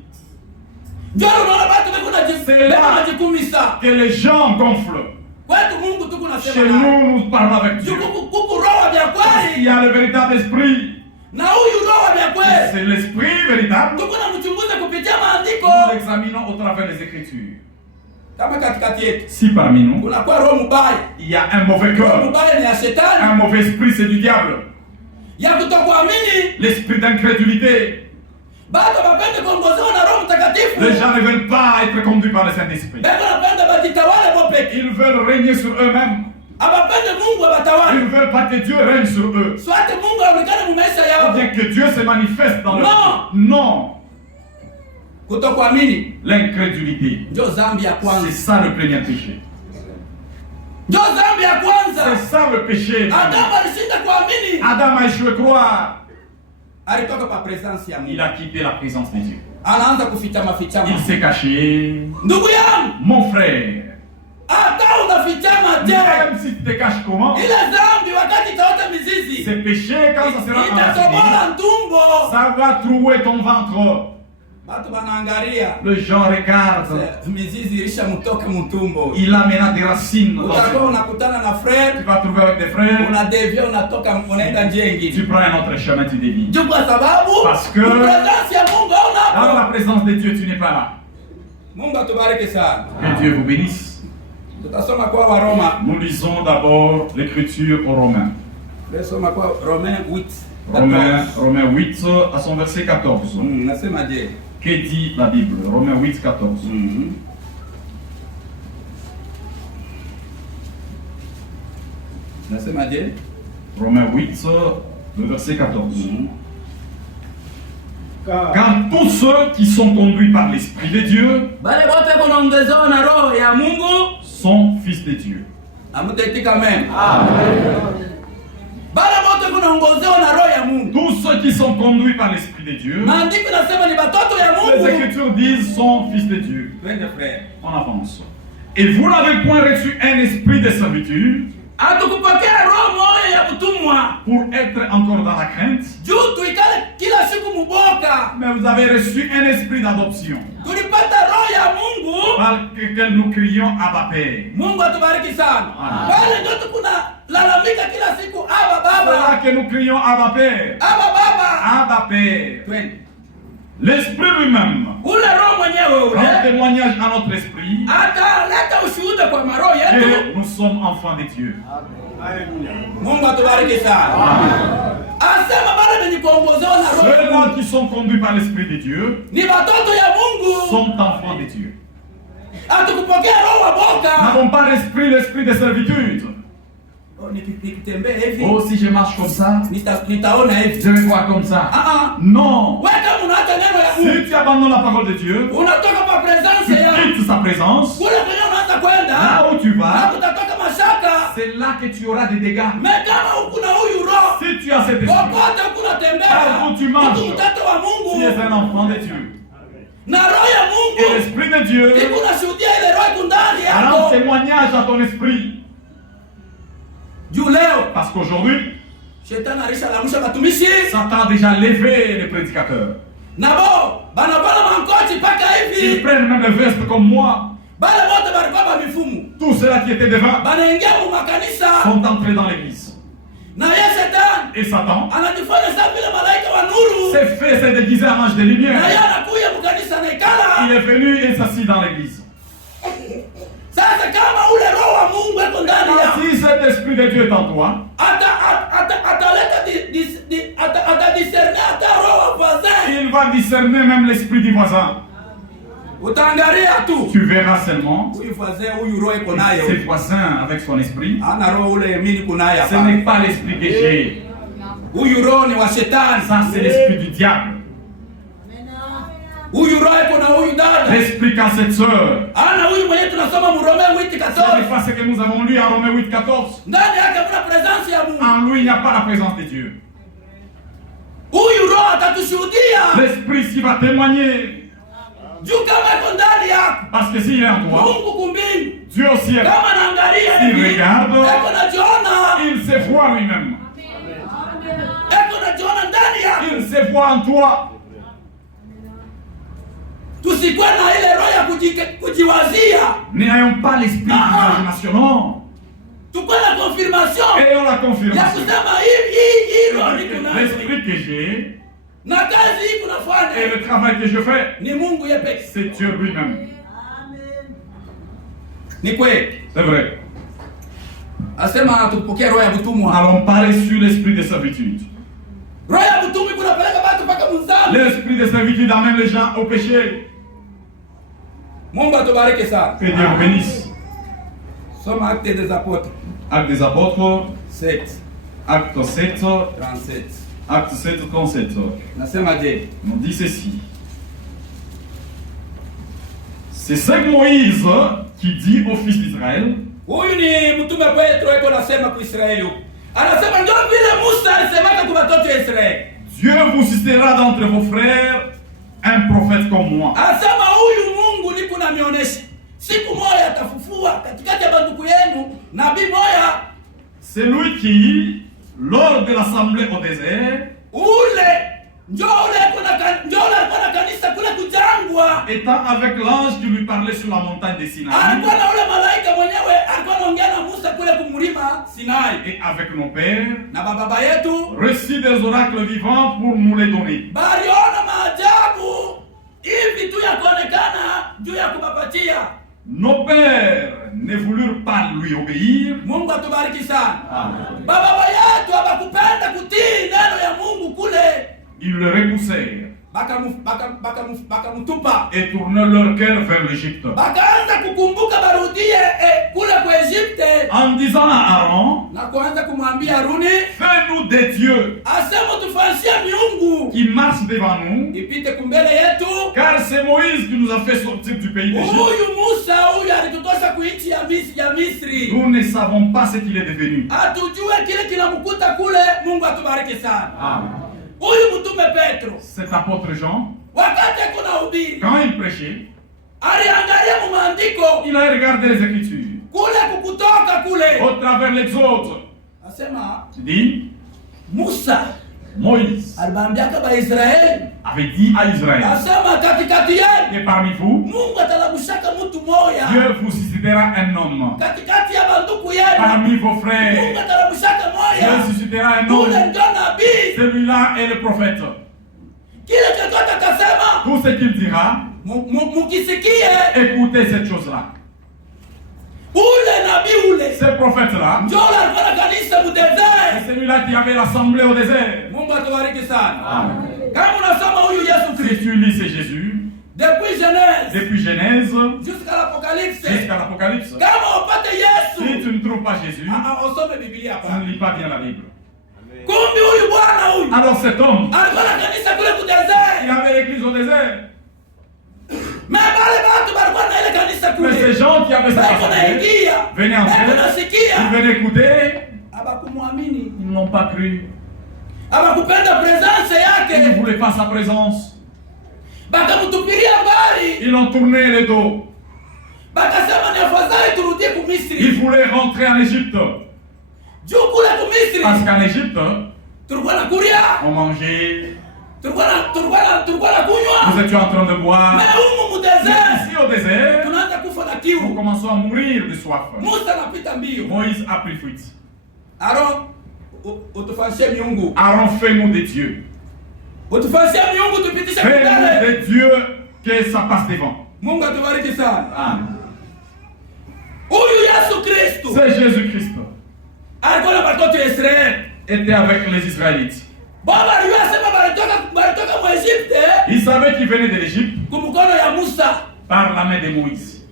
Ndio unaona watu beko na C'est là. jikumisa. que les gens gonflent. Kwetu Mungu tuko Chez nasema naye. nous, nous parlons avec Dieu. Kuku roho vya Il kweli. y a le véritable esprit. Na huyu roho vya kweli. C'est l'esprit véritable. Tuko na mchunguza kupitia maandiko. Nous l'examinons au travers des Écritures. Kama katikati yetu Si parmi nous, kunakuwa roho mbaya. il y a un mauvais Roho cœur, mbaya ni ya un shetani. mauvais esprit, c'est du diable. Ya kutokuamini. L'esprit d'incrédulité. Bado bapende kuongozewa na Roho Mtakatifu. Les gens ne veulent pas être conduits par le Saint-Esprit. Beko napenda bajitawale bo peke. Ils veulent régner sur eux-mêmes. Abapende Mungu Ils abatawale. ne veulent pas que Dieu règne sur eux. Swate Mungu aonekane mu maisha Ou yao. bien que Dieu se manifeste dans leur Non. vie. Non. Kutokuamini L'incrédulité. ndio dhambi ya C'est kwanza. ça le premier péché. Ndio dhambi ya C'est kwanza. ça le péché. Adamu alishinda kuamini. Adam a échoué croire. Alitoka pa presence ya Il Mungu. a quitté la présence de Dieu. Anaanza kufichama fichama. Il s'est caché. Ndugu yangu, Mon frère, hata unafichama je? même si tu te caches comment, Ile dhambi wakati itaota mizizi. c'est péché quand ça sera enraciné. Itatobola ntumbo. Ça va trouer ton ventre. Watu wanaangalia. Les gens regardent. Mizizi ilishamtoka mtumbo. Il a maintenant des racines. Utakuwa unakutana na frère. Tu vas trouver avec des frères. Unadevia unatoka unaenda njia nyingine. Tu prends un autre chemin, tu dévies. Juu kwa sababu Parce que presence ya Mungu hauna dans la hapo. présence de Dieu, tu n'es pas là. Mungu atubariki sana. Que Dieu vous bénisse. Tutasoma kwa Waroma. Nous lisons d'abord l'écriture aux Romains. Tutasoma kwa Romains 8. Romains 8 à son verset 14. Nasema je? Que dit la Bible? Romains 8, 14. Nasema je? Romains 8, le verset 14. Car tous ceux qui sont conduits par l'Esprit de Dieu Bale bote kunaongezewa na roho ya Mungu sont fils de Dieu. Amutetika amen. Bale bote kunaongezewa na roho ya Mungu. Tous ceux qui sont conduits par l'Esprit de Dieu, Maandiko nasema ni batoto ya les Mungu. Écritures disent sont fils de Dieu. Twende frère. On avance. Et vous n'avez point reçu un esprit de servitude Hatukupokea roho moja ya kutumwa pour être encore dans la crainte, juu tuikale kila siku muboka. mais vous avez reçu un esprit d'adoption Tulipata roho ya Mungu. par lequel nous crions Abba Père. Mungu atubariki sana. Amen. Wale ndio tukuna lalamika kila siku aba C'est là baba. que nous crions Abba Père. Aba baba. Abba Père. Twende. L'Esprit lui-même Ule roho mwenyewe rend ule témoignage à notre esprit ataleta ushuhuda kwa maroho yetu. que nous sommes enfants de Dieu. Mungu atubariki sana. Asema bale wenye kuongozewa na roho ya Ceux-là Mungu qui sont conduits par l'Esprit de Dieu ni watoto ya Mungu. sont enfants de Dieu. Hatukupokea roho wa boka. N'avons pas l'esprit de servitude. Oh, nikitembea hivi Oh, si je marche comme ça, nitaona hivi. je vais voir comme ça. Non. Wewe kama unaacha neno ya Si Mungu, tu abandonnes la parole de Dieu, unatoka kwa tu presence ya quittes sa présence, kule kwenye unaanza kwenda. là où tu vas, Utatoka mashaka. c'est là que tu auras des dégâts. Mais kama ukuna huyu roho, Si tu as cet esprit, popote kuna tembea. Là où tu marches, Mtu mtoto wa tu Mungu es un enfant de Dieu. na roho ya Et Mungu l'Esprit de Dieu ikunashuhudia ile roho iko ndani rend yako. témoignage à ton esprit. Juu leo Parce qu'aujourd'hui, shetani alishalamsha watumishi Satan a déjà levé les prédicateurs. nabo banabana mankochi paka Ils hivi. prennent même les vestes comme moi. Bale wote balikuwa ba mifumu. Tous ceux-là qui étaient devant Banaingia mu makanisa sont entrés dans l'église. na yeye shetani Et Satan anajifanya sawa vile malaika wa nuru. s'est déguisé en ange de Na yeye lumière. anakuja mu kanisa na ikala. Il est venu et s'assit dans l'église. Sasa kama ule roho wa Mungu iko ndani yako, Si cet esprit de Dieu est en toi, ataleta discerner hata roho wa voisin. il va discerner même l'esprit du voisin. Utaangalia tu Tu verras seulement huyu voisin, huyu roho iko nayo. ses voisins avec son esprit. Ana roho ule mimi niko nayo Ce hapa. n'est pas l'esprit que j'ai. Huyu roho ni wa shetani. Ça, c'est l'esprit du diable. Huyu roho iko na huyu dada. L'esprit qu'a cette sœur. Ana huyu mwenye tunasoma mu Roma 8:14. Ce n'est pas ce que nous avons lu en Romains 8, 14. Ndani yake kuna presence ya Mungu. En lui, il n'y a pas la présence de Dieu. Huyu roho atatushuhudia. L'esprit s'y va témoigner. Juu kama iko ndani yako. Parce que s'il est en toi, Mungu kumbini. Dieu au ciel, Kama naangalia il hivi. regarde, Eko najiona. il se voit lui-même. Eko najiona ndani yako. Il se voit en toi. Tusikuwe na ile roho ya kujiwazia. N'ayons pas l'esprit d'imagination, non. Tukue na confirmation. Ayons la Ya confirmation. kusema hii roho niko nayo. L'esprit que j'ai Na kazi hii et kunafanya. le travail que je fais, Ni Mungu yepeke. c'est Dieu lui-même. Ni kweli. C'est vrai. Asema tupokee roho ya Nous butumwa. n'allons pas reçu l'esprit de servitude. Roho ya butumwa kunapeleka watu mpaka mzani. L'esprit de servitude amène les gens au péché. Mungu atubariki sana. Que Dieu vous bénisse. Soma Actes des Apôtres Actes des Apôtres, 7 acte 7, 37. acte 7, 37. Nasema je? On dit ceci. C'est Saint Moïse qui dit aux fils d'Israël, Huyu ni mtume Petro yuko nasema kwa Israeli huko. Anasema ndio vile Musa alisemaka kwa watoto wa Israeli. Dieu vous suscitera d'entre vos frères un prophète comme moi. Anasema huyu Mungu niko namionesha. Siku moja atafufua katikati ya banduku yenu nabii moja. C'est lui qui, lors de l'assemblée au désert, Ule alikuwa na kanisa kule kujangwa. Étant avec l'ange qui lui parlait sur la montagne de Sinaï. Alikuwa na ule malaika mwenyewe alikuwa anaongea na Musa kule kumlima Sinai. Et avec nos pères, Na baba yetu reçu des oracles vivants pour nous les donner. baliona maajabu hivi tu ya kuonekana juu ya kupapatia. Nos pères ne voulurent pas lui obéir. Mungu atubariki sana. Amen. Baba yetu hawakupenda kutii neno ya Mungu kule. Ils le repoussèrent Bakamutupa. et tournèrent leur cœur vers l'Égypte. Bakaanza kukumbuka barudie kule kwa Egypte. En disant à Aaron, Na kuanza kumwambia Haruni, fais-nous des dieux asema tufanyie miungu qui marchent devant nous, ipite kumbele yetu. car c'est Moïse qui nous a fait sortir du pays d'Égypte. Huyu Musa huyu alitutosha kuichi ya Misri. Nous ne savons pas ce qu'il est devenu. Atujue kile kinamkuta kule. Mungu atubariki sana. Amen. Huyu mtume Petro Cet apôtre Jean, wakati kuna ubiri quand il prêchait, aliangalia mu maandiko il a regardé les Écritures. kule kukutoka kule. Au travers l'Exode, Asema il dit, Musa Moïse alibaambiaka Baisraeli, avait dit à Israël, asema katikati yenu et parmi vous, Mungu atalabushaka mtu moya. Dieu vous suscitera un homme. Katikati ya banduku yenu Parmi vos frères, Mungu atalabushaka Dieu moya. suscitera un Ule homme. ndio nabii. Celui-là est le prophète. Kile chochote akasema Tout ce qu'il dira, mukisikie. écoutez cette chose-là. Ule nabii ule Ce prophète-là, ndio alikuwa na kanisa mu desert. c'est celui-là qui avait l'assemblée au désert. Mungu atubariki sana. Amen. Kama unasoma huyu Yesu Si Kristo tu lis, c'est Jésus, depuis Genèse depuis Genèse jusqu'à l'Apocalypse, jusqu'à l'Apocalypse. kama upate Si Yesu tu ne trouves pas Jésus, usome Biblia tu hapa. ne lis pas bien la Bible. Kumbi huyu bwana huyu Alors cet homme, alikuwa na kanisa kule ku il desert. avait l'église au désert. Mais bale watu balikuwa na ile kanisa Mais ces kule. gens qui avaient cette Balikuwa assemblée naingia. venaient entrer, Balikuwa ils nasikia. venaient écouter, Abakumwamini. ils n'ont pas cru. Abakupenda presence Ils ne yake. voulaient pas sa présence. Bakamtupilia mbali. Ils ont tourné le dos. Bakasema ni afadhali turudie ku Ils Misri. voulaient rentrer en Égypte. Juu kule ku Misri Parce qu'en Égypte, tulikuwa na kuria. on mangeait, Tulikuwa na kunywa. nous étions en train de boire. Mais humu mu Mais desert ici au désert, tunaanza kufa na nous kiu. commençons à mourir de soif. Musa anapita mbio. Moïse a pris fuite. Aaron utufanyie miungu. Aaron, fais-nous des dieux. Utufanyie miungu tupitishe Fais-nous mbele. des dieux que ça passe devant. Mungu atubariki sana. Amen. Huyu Yesu Kristo C'est Jésus-Christ. alikuwa na watoto wa Israeli. Était avec les Israélites. Baba aliyosema balitoka mu Egypte Il savait qu'il venait de l'Égypte kumkono ya Musa. par la main de Moïse.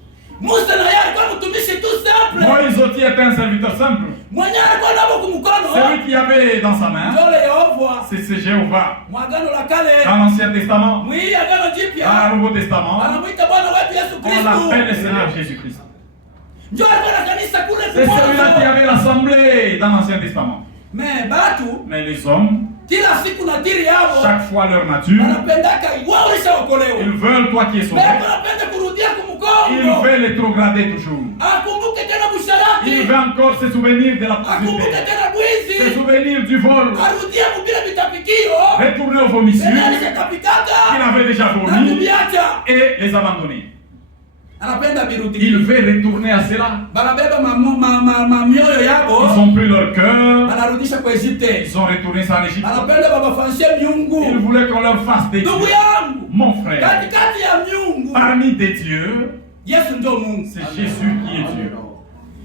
Musa na yeye alikuwa mtumishi tu simple. Moïse aussi était un serviteur simple. Mwenye alikuwa nabo kumkono. Celui qui avait dans sa main, Ndio Yehova. c'est Jéhovah. Mwagano la kale. Dans l'Ancien Testament, Mwi agano dans jipya. le Nouveau Testament, Anamuita Bwana wetu Yesu on Kristo. l'appelle le Seigneur Jésus-Christ. Ndio alikuwa na kanisa kule C'est celui-là qui kwa. avait l'assemblée dans l'Ancien Testament. Mais batu Mais les hommes, kila siku na diri yao chaque fois leur nature, wanapendaka wao lishaokolewa. ils veulent toi qui es sauvé. Mais wanapenda kurudia Ils kumkongo. veulent rétrograder toujours. Akumbuke tena Ils busharati. veulent encore se souvenir de la Akumbuke prostituée, tena se bwizi. souvenir du vol, Arudia mubile vitapikio. retourner aux vomissures Tena qu'il alishatapikaka. avait déjà Na vomi kubiacha. et les abandonner. Anapenda birudi. Il veut retourner à cela. Banabeba mioyo Ils yabo. n'ont plus leur cœur. Banarudisha kwa Egypte. Ils ont retourné ça en Égypte. Anapenda babafanyie Ils miungu. voulaient qu'on leur fasse des dieux. Ndugu yangu. Mon frère, Katikati ya miungu. parmi des dieux, Yesu ndio Mungu. c'est Jésus qui est Dieu.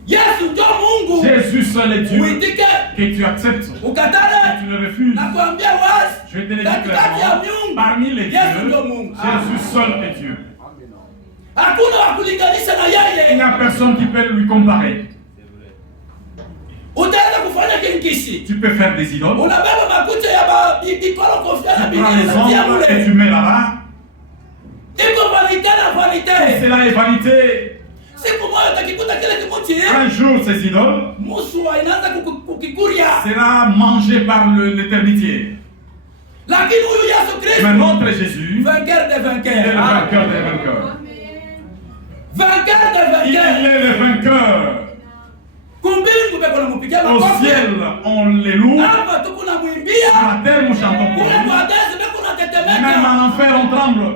Yesu ndio Mungu. Jésus seul est Dieu. Uitike. Que tu acceptes, que Ukatale. tu le refuses. Nakwambia wazi. Je te le dis Katikati ya clairement. miungu. Parmi les Yesu dieux, ndio Mungu. Jésus seul est Dieu. Hakuna wa kulinganisha na Il n'y yeye. a personne qui peut lui comparer. Utaweza kufanya kinkishi. Tu peux faire des idoles. Unabeba makucha ya bikolo kofia na Tu prends les bikini ya ombres et mule. tu mets là-bas. Iko vanité na Et vanité. cela est vanité. Siku moja utakikuta kile kimuchi. Un jour, ces idoles Musu inaanza kukikuria. sera mangé par l'éternité. Lakini huyu Yesu Kristo. Mais notre Jésus, Vainqueur des il est le vainqueurs. vainqueur des vainqueurs. Vainqueur des Il vainqueurs. est le vainqueur. Kumbingu beko namupigia Au makofi. ciel, on les loue. Hapa tuko namwimbia. À la terre, nous chantons pour Kule lui. kwa desi beko Même natetemeka. en enfer, on tremble.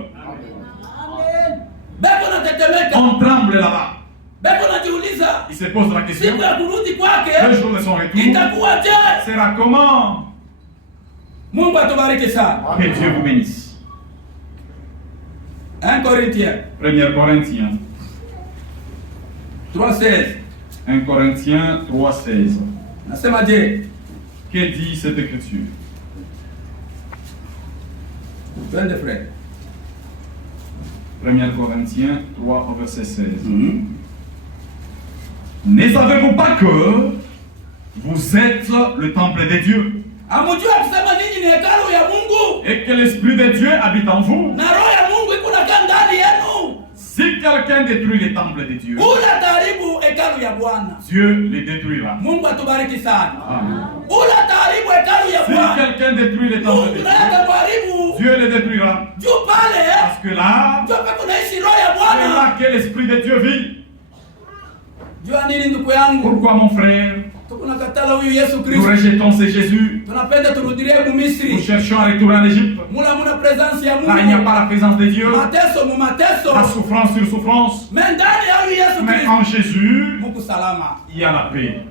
wanatetemeka. On tremble là-bas. Beko najiuliza, Il se pose la question, siku ya kurudi kwake le jour de son retour, itakuwaje? sera comment? Mungu atubariki sana. Que Dieu vous bénisse. 1 Corinthiens 1 Corinthiens 3:16. 1 Corinthiens 3:16. Nasema je? Que dit cette écriture? Twende frère. 1 Corinthiens 3 au verset 16. Ne savez-vous pas que vous êtes le temple de Dieu Amujua kusema ninyi ni hekalu ya Mungu et que l'Esprit de Dieu habite en vous? na roho ya Mungu iko nakaa ndani yenu. Si quelqu'un détruit le temple de Dieu, Ula taharibu hekalu ya Bwana. Dieu le détruira. Mungu atubariki sana. Amen. Ula taharibu hekalu ya Si Bwana. quelqu'un détruit le temple de Mungu Dieu, naye atamharibu. Dieu le détruira. Juu pale Parce que là, juu pale kunaishi roho ya c'est Bwana. là que l'Esprit de Dieu vit. Jua nini ndugu yangu? Pourquoi, mon frère, Tukunakatala huyu Yesu nous Kristo. rejetons ce Jésus? Tunapenda turudilie mu Nous Misri. cherchons à retourner en Égypte. Mula muna presence ya Là, il n'y a Mungu. pas la présence de Dieu. Mateso mu mateso. La souffrance sur souffrance. Mais ndani ya huyu Yesu Mais Kristo en Jésus, Mungu salama. il y a la paix.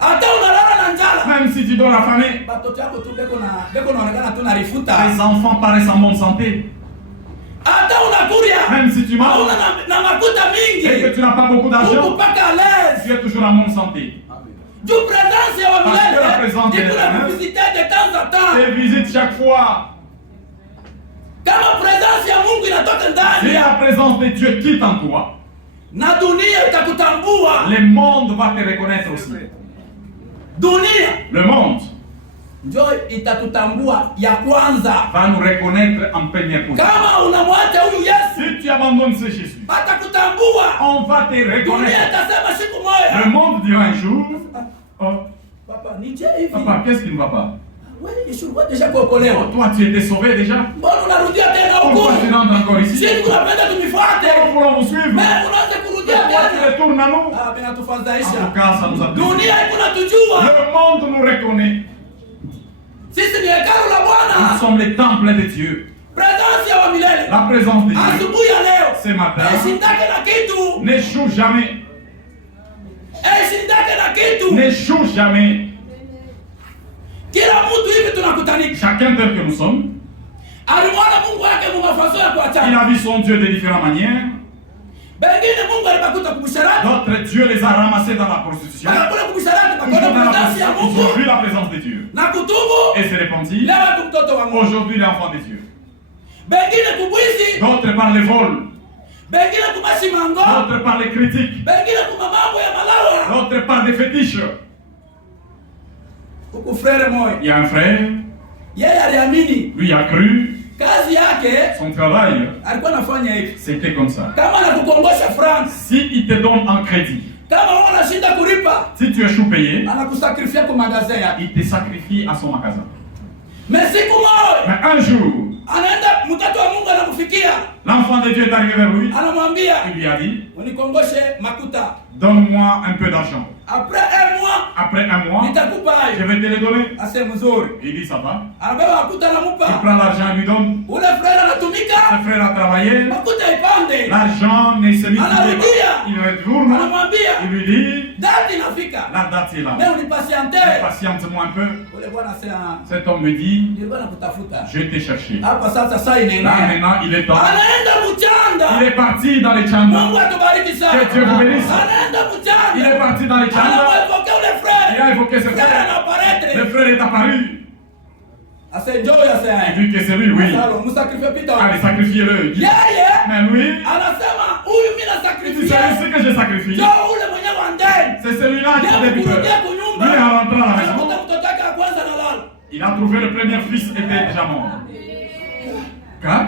Hata unalala na njala. Même si tu dois l'affamé, Batoto yako tu beko naonekana tu narifuta. tes enfants paraissent en bonne santé. Hata unakuria. Même si tu manges Hauna na makuta et que mingi. tu n'as pas beaucoup Mungu d'argent, paka à l'aise. tu es toujours en bonne santé. Juu presence ya Parce que la présence milele de iko na Dieu. visiter de temps en temps. Et visite chaque fois. Kama presence ya Mungu inatoka Si ndani la ya présence de Dieu quitte en toi, na dunia itakutambua. le monde va te reconnaître aussi. Dunia Le monde ndio itatutambua ya kwanza. va nous reconnaître en première position. Kama unamwacha huyu Yesu Si tu abandonnes ce Jésus, atakutambua. on va te Dunia reconnaître. itasema siku moja, Le monde dira un jour, oh, papa nije hivi. papa, qu'est-ce qui ne va pas? Wewe Yesu ulikuwa deja kuokolewa. Oh, toi, tu étais sauvé déjà. Mbona unarudia tena huko? Pourquoi tu rentres encore ici? Sisi tunapenda tumifuate. Nous voulons vous suivre. Mais unaanza kurudia Pourquoi tu tena. retournes à nous? Ah, En binatufadhaisha. tout cas, ça nous a plu. Dunia iko natujua. Le monde nous reconnaît. Sisi ni hekalu la Nous Bwana. sommes les temples de Dieu. Presence ya wa milele. La présence de Dieu Asubuhi ya leo. ce matin Esindake na kitu. n'échoue jamais. Esindake na kitu. N'échoue jamais. Kila mtu hivi tunakutanika. Chacun tel que nous sommes, Alimwona Mungu wake mu mafaso ya il kuachana. a vu son Dieu de différentes manières. Bengine Mungu alibakuta kubisharati. D'autres, Dieu les a ramassés dans la prostitution. Bakakula kubisharati Ils bakona ont vu la presence ya présence- ils Mungu. ont vu la présence de Dieu. Na kutubu. Et se repentir. Leo watu mtoto wa Mungu. Aujourd'hui, l'enfant de Dieu. Bengine kubwizi. D'autres par les vols. Bengine kumashimango. D'autres par les critiques. Bengine kumamambo ya malawa. D'autres par des fétiches. Huku frere moyo. Il y a un frère, Yeye aliamini lui a cru, kazi yake son travail, alikuwa anafanya hivi. c'était comme ça. Kama anakukongosha France, Si il te donne en crédit, kama wewe unashinda kulipa, si tu échoues payé, anakusakrifia kwa magazin yake. il te sacrifie à son magasin. Mais siku moja Mais un jour, anaenda mtoto wa Mungu anamfikia, l'enfant de Dieu est arrivé vers lui. anamwambia Il lui a dit, unikongoshe makuta. donne-moi un peu d'argent. Après un mois Après un mois, nitakupa je hayo. vais te le donner. Ase mzuri. Il dit, ça va. Anabeba makuta Il anamupa. prend l'argent et lui donne. Ule frere anatumika, Le frère a travaillé. makuta ipande. L'argent ne se multiplie Anarudia. pas. Il retourne. Anamwambia Il lui dit, dati inafika. la date est là. Mais unipatiente. Patiente-moi un peu. Ule bwana sema Cet homme me dit, nilikuwa nakutafuta. je t'ai cherché. Hapa sasa saa Là inaenea. maintenant, il est temps. Anaenda Il mchanda. est parti dans les Mungu chambres. atubariki sana. Que Dieu vous bénisse. Anaenda Il est mchanda. parti dans les chambres. Anamwepoke ule Il a frere. évoqué ce Frere frère. Le anaparetre. frère est apparu. Ase njoo ya Il sasa. dit que c'est lui, oui. Salo musakrifie pita. Allez, sacrifiez-le. Yeye Mais lui, anasema huyu mimi il dit, c'est nasakrifia. ce que je sacrifie. Njoo ule mwenye wa ndani. C'est celui-là qui est Leo débiteur. kurudia Lui, kunyumba. en rentrant à la maison, Anakuta mtoto wake wa kwanza analala. il a trouvé le premier fils était déjà mort. Car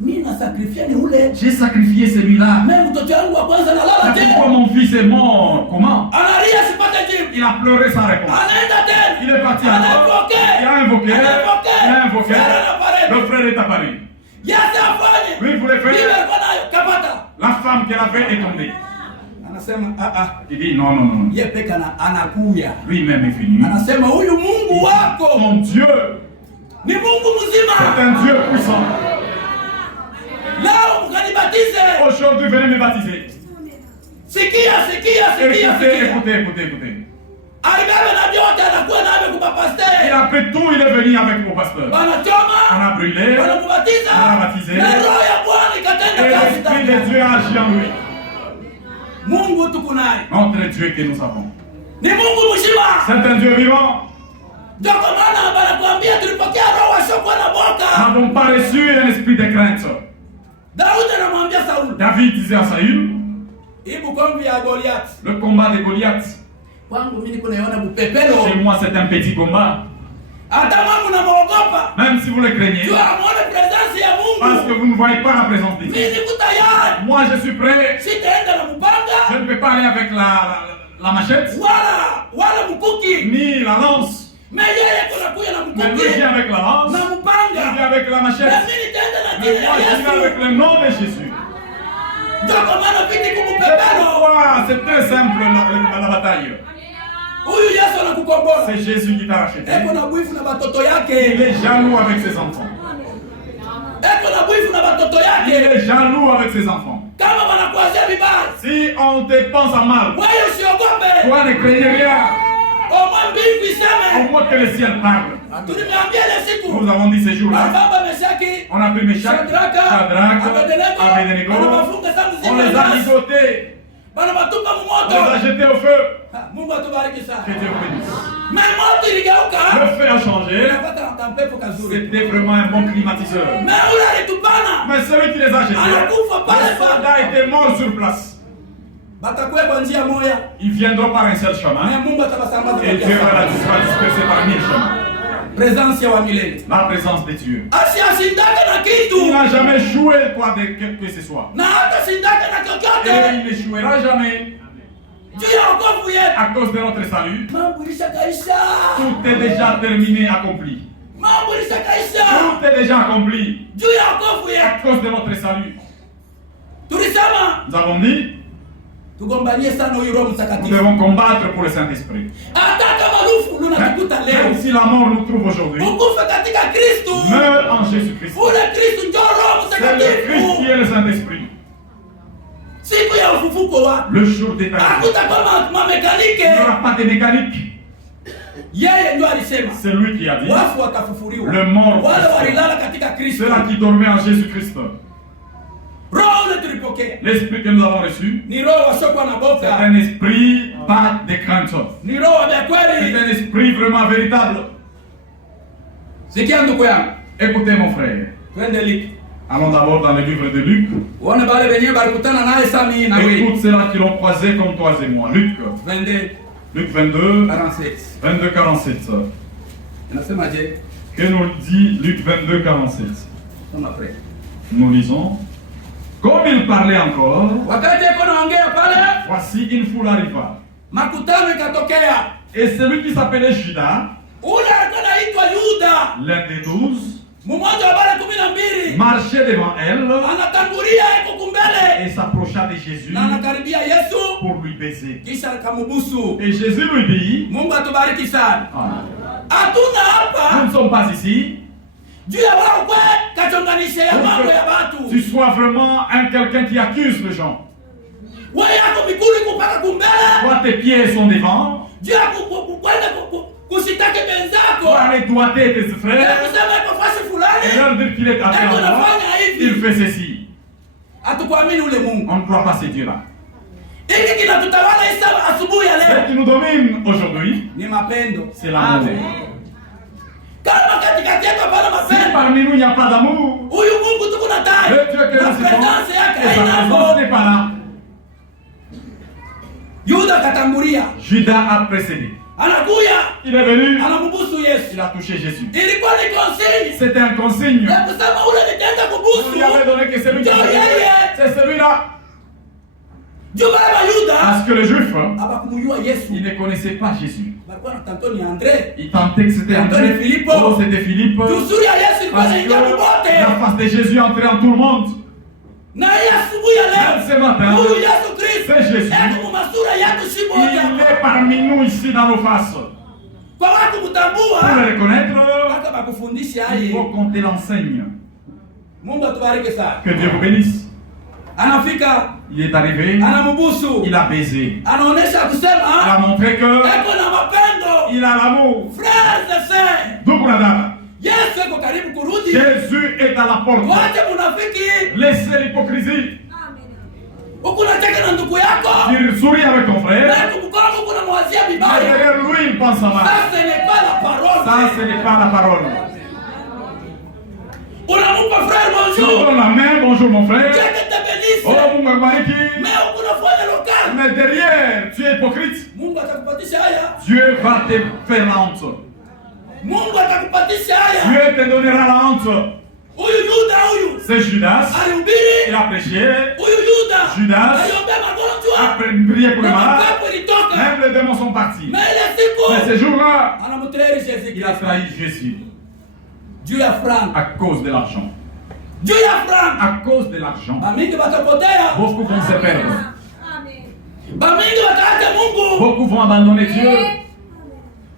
Mimi nasakrifia ni ule. j'ai sacrifié celui-là. Mimi mtoto wangu wa kwanza analala Mais pourquoi tena. mon fils est mort? Comment? Analia sipate jibu. Il a pleuré sans réponse. Anaenda tena. Il est parti encore. Anainvoke. Il a invoqué. Anainvoke. Il a invoqué. Frère anaparetre. Le frère est apparu. Yasa afanye. Lui, il voulait Bibi faire. alikuwa nayo kapata. La femme qu'elle avait est tombée. Anasema Il dit non, non, non. yeye peka anakuya. Lui-même est venu. Anasema huyu Mungu wako Mon Dieu, ni Mungu c'est mzima. un Dieu puissant. Leo mkanibatize. Aujourd'hui, venez me baptiser. Sikia. Écoutez. Alibeba na vyote anakuwa navyo kwa Et pasteur. après tout, il est venu avec mon pasteur. Wanachoma, On a brûlé. wanamubatiza. On a baptisé. Na roho ya Bwana Et ikatenda kazi l'Esprit ndani de yake. Dieu a agi en lui. Mungu tuko naye. Notre Dieu que nous avons. Ni Mungu mzima. C'est un Dieu vivant. Ndio kwa maana banakuambia tulipokea roho wasiokuwa na Nous boka. n'avons pas reçu un esprit de crainte. Daudi anamwambia Sauli, David disait à Saül, ibu kombi ya Goliath. le combat de Goliath, Kwangu mimi niko naona bupepelo. chez moi c'est un petit combat. Hata mwangu namuogopa. Même si vous le craignez, Jua amuone presence ya parce que Mungu. vous ne voyez pas la présence de Dieu. Mimi niko tayari. Moi je suis prêt. Sitaenda na Je mpanga ne peux pas aller avec la machette, wala mkuki. ni la lance. Mais yeye kunakuja na Mais lui mkuki vient avec la lance, na lui mpanga. vient avec la Na machette. mimi nitaenda na Mais jina moi la je viens avec Yesu. le nom de Jésus. Ndio kwa maana viti kumupepelo. Pourquoi? C'est très simple la bataille. Huyu Yesu anakukombola. C'est Jésus qui t'a racheté. Eko na bwifu na batoto Il yake. est jaloux avec ses enfants. Eko na bwifu na batoto Il yake. est jaloux avec ses enfants. Kama wanakuazia vibaya, Si on te pense à mal, wewe usiogope. toi ne craignez rien. Omwe mbingu Au iseme. moins que le ciel parle. Tulimeambia ile siku. Nous avons dit ces jours-là. Baba Meshaki, On a pris Meshach, Shadraka, Shadrach, Abednego, Abednego. wanawafunga tangu On les a ligotés. wanawatupa On les a mmoto. jetés au feu. Mungu atubariki Que sana. Dieu vous bénisse. Mais moto iligeuka. Le feu a changé. Unapata kampepo kazuri. C'était vraiment un bon climatiseur. Mais ule alitupana. Mais celui qui les a jetés, Anakufa pale les soldats pale. étaient morts sur place. Batakuwa kwa njia moja. Ils viendront par un seul Mais chemin. Mungu atawasambaza Et kwa Dieu va kiasi. disperser par 1000 chemins. Presence ya wa milele. La présence de Dieu. Asiashindake na Il kitu. n'a jamais joué quoi de quel que ce soit. Na hata shindake na Et chochote. il ne jouera jamais Juu ya wokovu yetu. à cause de notre salut. Mambo ilishakaisha. Tout est déjà terminé, accompli. Mambo ilishakaisha. Tout est déjà accompli Juu ya wokovu à yetu. cause de notre salut. Tulisema Nous avons dit, tugombanie sana huyu Roho nous Mtakatifu. devons combattre pour le Saint-Esprit. Hata kama lufu lunatukuta Même leo. si la mort nous trouve aujourd'hui, Ukufe katika Kristu. meurs en Jésus-Christ. Ule Kristu ndio Roho C'est le Christ qui Mtakatifu. est le Saint-Esprit. Siku ya ufufuko wa Le jour d'éternité. hakutakuwa Il mamekanike. n'y aura pas de mécanique. Yeye ndio alisema C'est lui qui a dit, wafu watafufuliwa, Le mort wale fufuka. walilala katika Kristo. ceux-là qui dormaient en Jésus-Christ. Roho ule tulipokea L'esprit que nous avons reçu, ni roho wasiokuwa na c'est boka, un esprit pas de crainte. ni roho ya C'est kweli. un esprit vraiment véritable. Sikia ndugu yangu, Écoutez mon frère. twende liki Allons d'abord dans le livre de Luc. uone bale wenyewe balikutana naye Sami na wewe. Écoute ceux-là qui l'ont croisé comme toi et moi. Luc. 22, 22:47 22, 47. inasema je? Que nous dit Luc 22, 47? Soma après. Nous lisons. Comme il parlait encore, Wakati yuko naongea pale, voici une foule arriva. makutano ikatokea. Et celui qui s'appelait Judas, Ule alikuwa anaitwa Yuda, l'un des 12, mmoja wa wale 12, marchait devant elle anatangulia yuko kumbele et s'approcha de Jésus na anakaribia Yesu, pour lui baiser. kisha akamubusu. Et Jésus lui dit, Mungu atubariki sana. ah, Hatuna nous hapa ne sommes pas ici juu ya wao kwe kachonganisha ya pour mambo ya que watu. tu sois vraiment quelqu'un qui accuse les gens. Wewe yako mikulu iko mpaka kumbele Toi, tes pieds sont devant. juu ya kwenda kusitaki Toi, benzako. aller doigter tes Na frères kusema iko fasi et fulani. leur dire qu'il est à tel Eko endroit, nafanya il hivi. fait ceci. Hatukuamini ule Mungu. On ne croit pas ces dieux-là. Hiki kinatutawala isa asubuhi ya Ce leo qui nous domine aujourd'hui, ni mapendo. c'est l'amour. Kama katikati yetu hapana Si mapendo, parmi nous il n'y a pas d'amour, huyu Mungu tuko na le tai. Dieu que Na nous servons, presence yake et sa présence hainapo. n'est pas là. Yuda akatangulia. Judas a précédé. Anakuya, Il est venu, anambusu Yesu. il a touché Jésus. Ilikuwa ni consigne C'était un consigne. ya kusema ule nitaenda On kubusu. lui avait donné que celui qui Ndio yeye. c'est celui-là. Juu wale wa Yuda Parce que les Juifs, hawakumjua ils Yesu. ne connaissaient pas Jésus. Walikuwa na tantoni ya Andre. Ils tentaient que c'était Antoine André. Philippe. Oh, c'était Philippe. Tusuri ya Yesu ilikuwa Parce inaingia que mubote. la face de Jésus entrait en tout le monde. Na hii asubuhi ya Même ce leo, matin, huyu Yesu Kristo c'est Jésus. eko masura yetu si Il moja. est parmi nous ici dans nos faces. Kwa watu Pour kutambua le reconnaître, mpaka bakufundishe il aye. faut qu'on te l'enseigne. Mungu atubariki sana. Que Dieu vous bénisse. Anafika, Il est arrivé, anamubusu, il a baisé. anaonesha Il a kusema montré que eko na mapendo. il a l'amour. Frères et sœurs, Donc, madame, Yesu eko karibu kurudi. Jésus est à la porte. Tuache munafiki. Laissez l'hypocrisie. Ukunacheka na ndugu yako. Il sourit avec ton frère. Na kumkono kuna mwazia Mais vibaya. derrière lui, il pense à mal. Ça ce n'est pas la parole. Ça, ce n'est pas la parole. Unamupa frère Tu lui bonjour. donnes la main, bonjour mon frère. Dieu que te bénisse. Oh, Mungu abariki. Mais ukunafanya lokal. Mais derrière, tu es hypocrite. Mungu atakupatisha haya. Dieu va te faire la honte. Mungu atakupatisha haya. Dieu te donnera la honte. Huyu Yuda huyu C'est Judas. alihubiri. Il a prêché. Huyu Yuda Judas aliombea magonjwa. a prié pour le Na malade. mapepo ilitoka. Même les démons sont partis. Mais ile Mais siku ce jour-là, anamtreri Jésus il a Kristo. trahi Jésus Juu ya franc. à cause de l'argent. Juu ya franc. À cause de l'argent. Bamingi batapotea. Beaucoup vont se perdre. Bamingi bataacha Mungu. Beaucoup vont abandonner Dieu.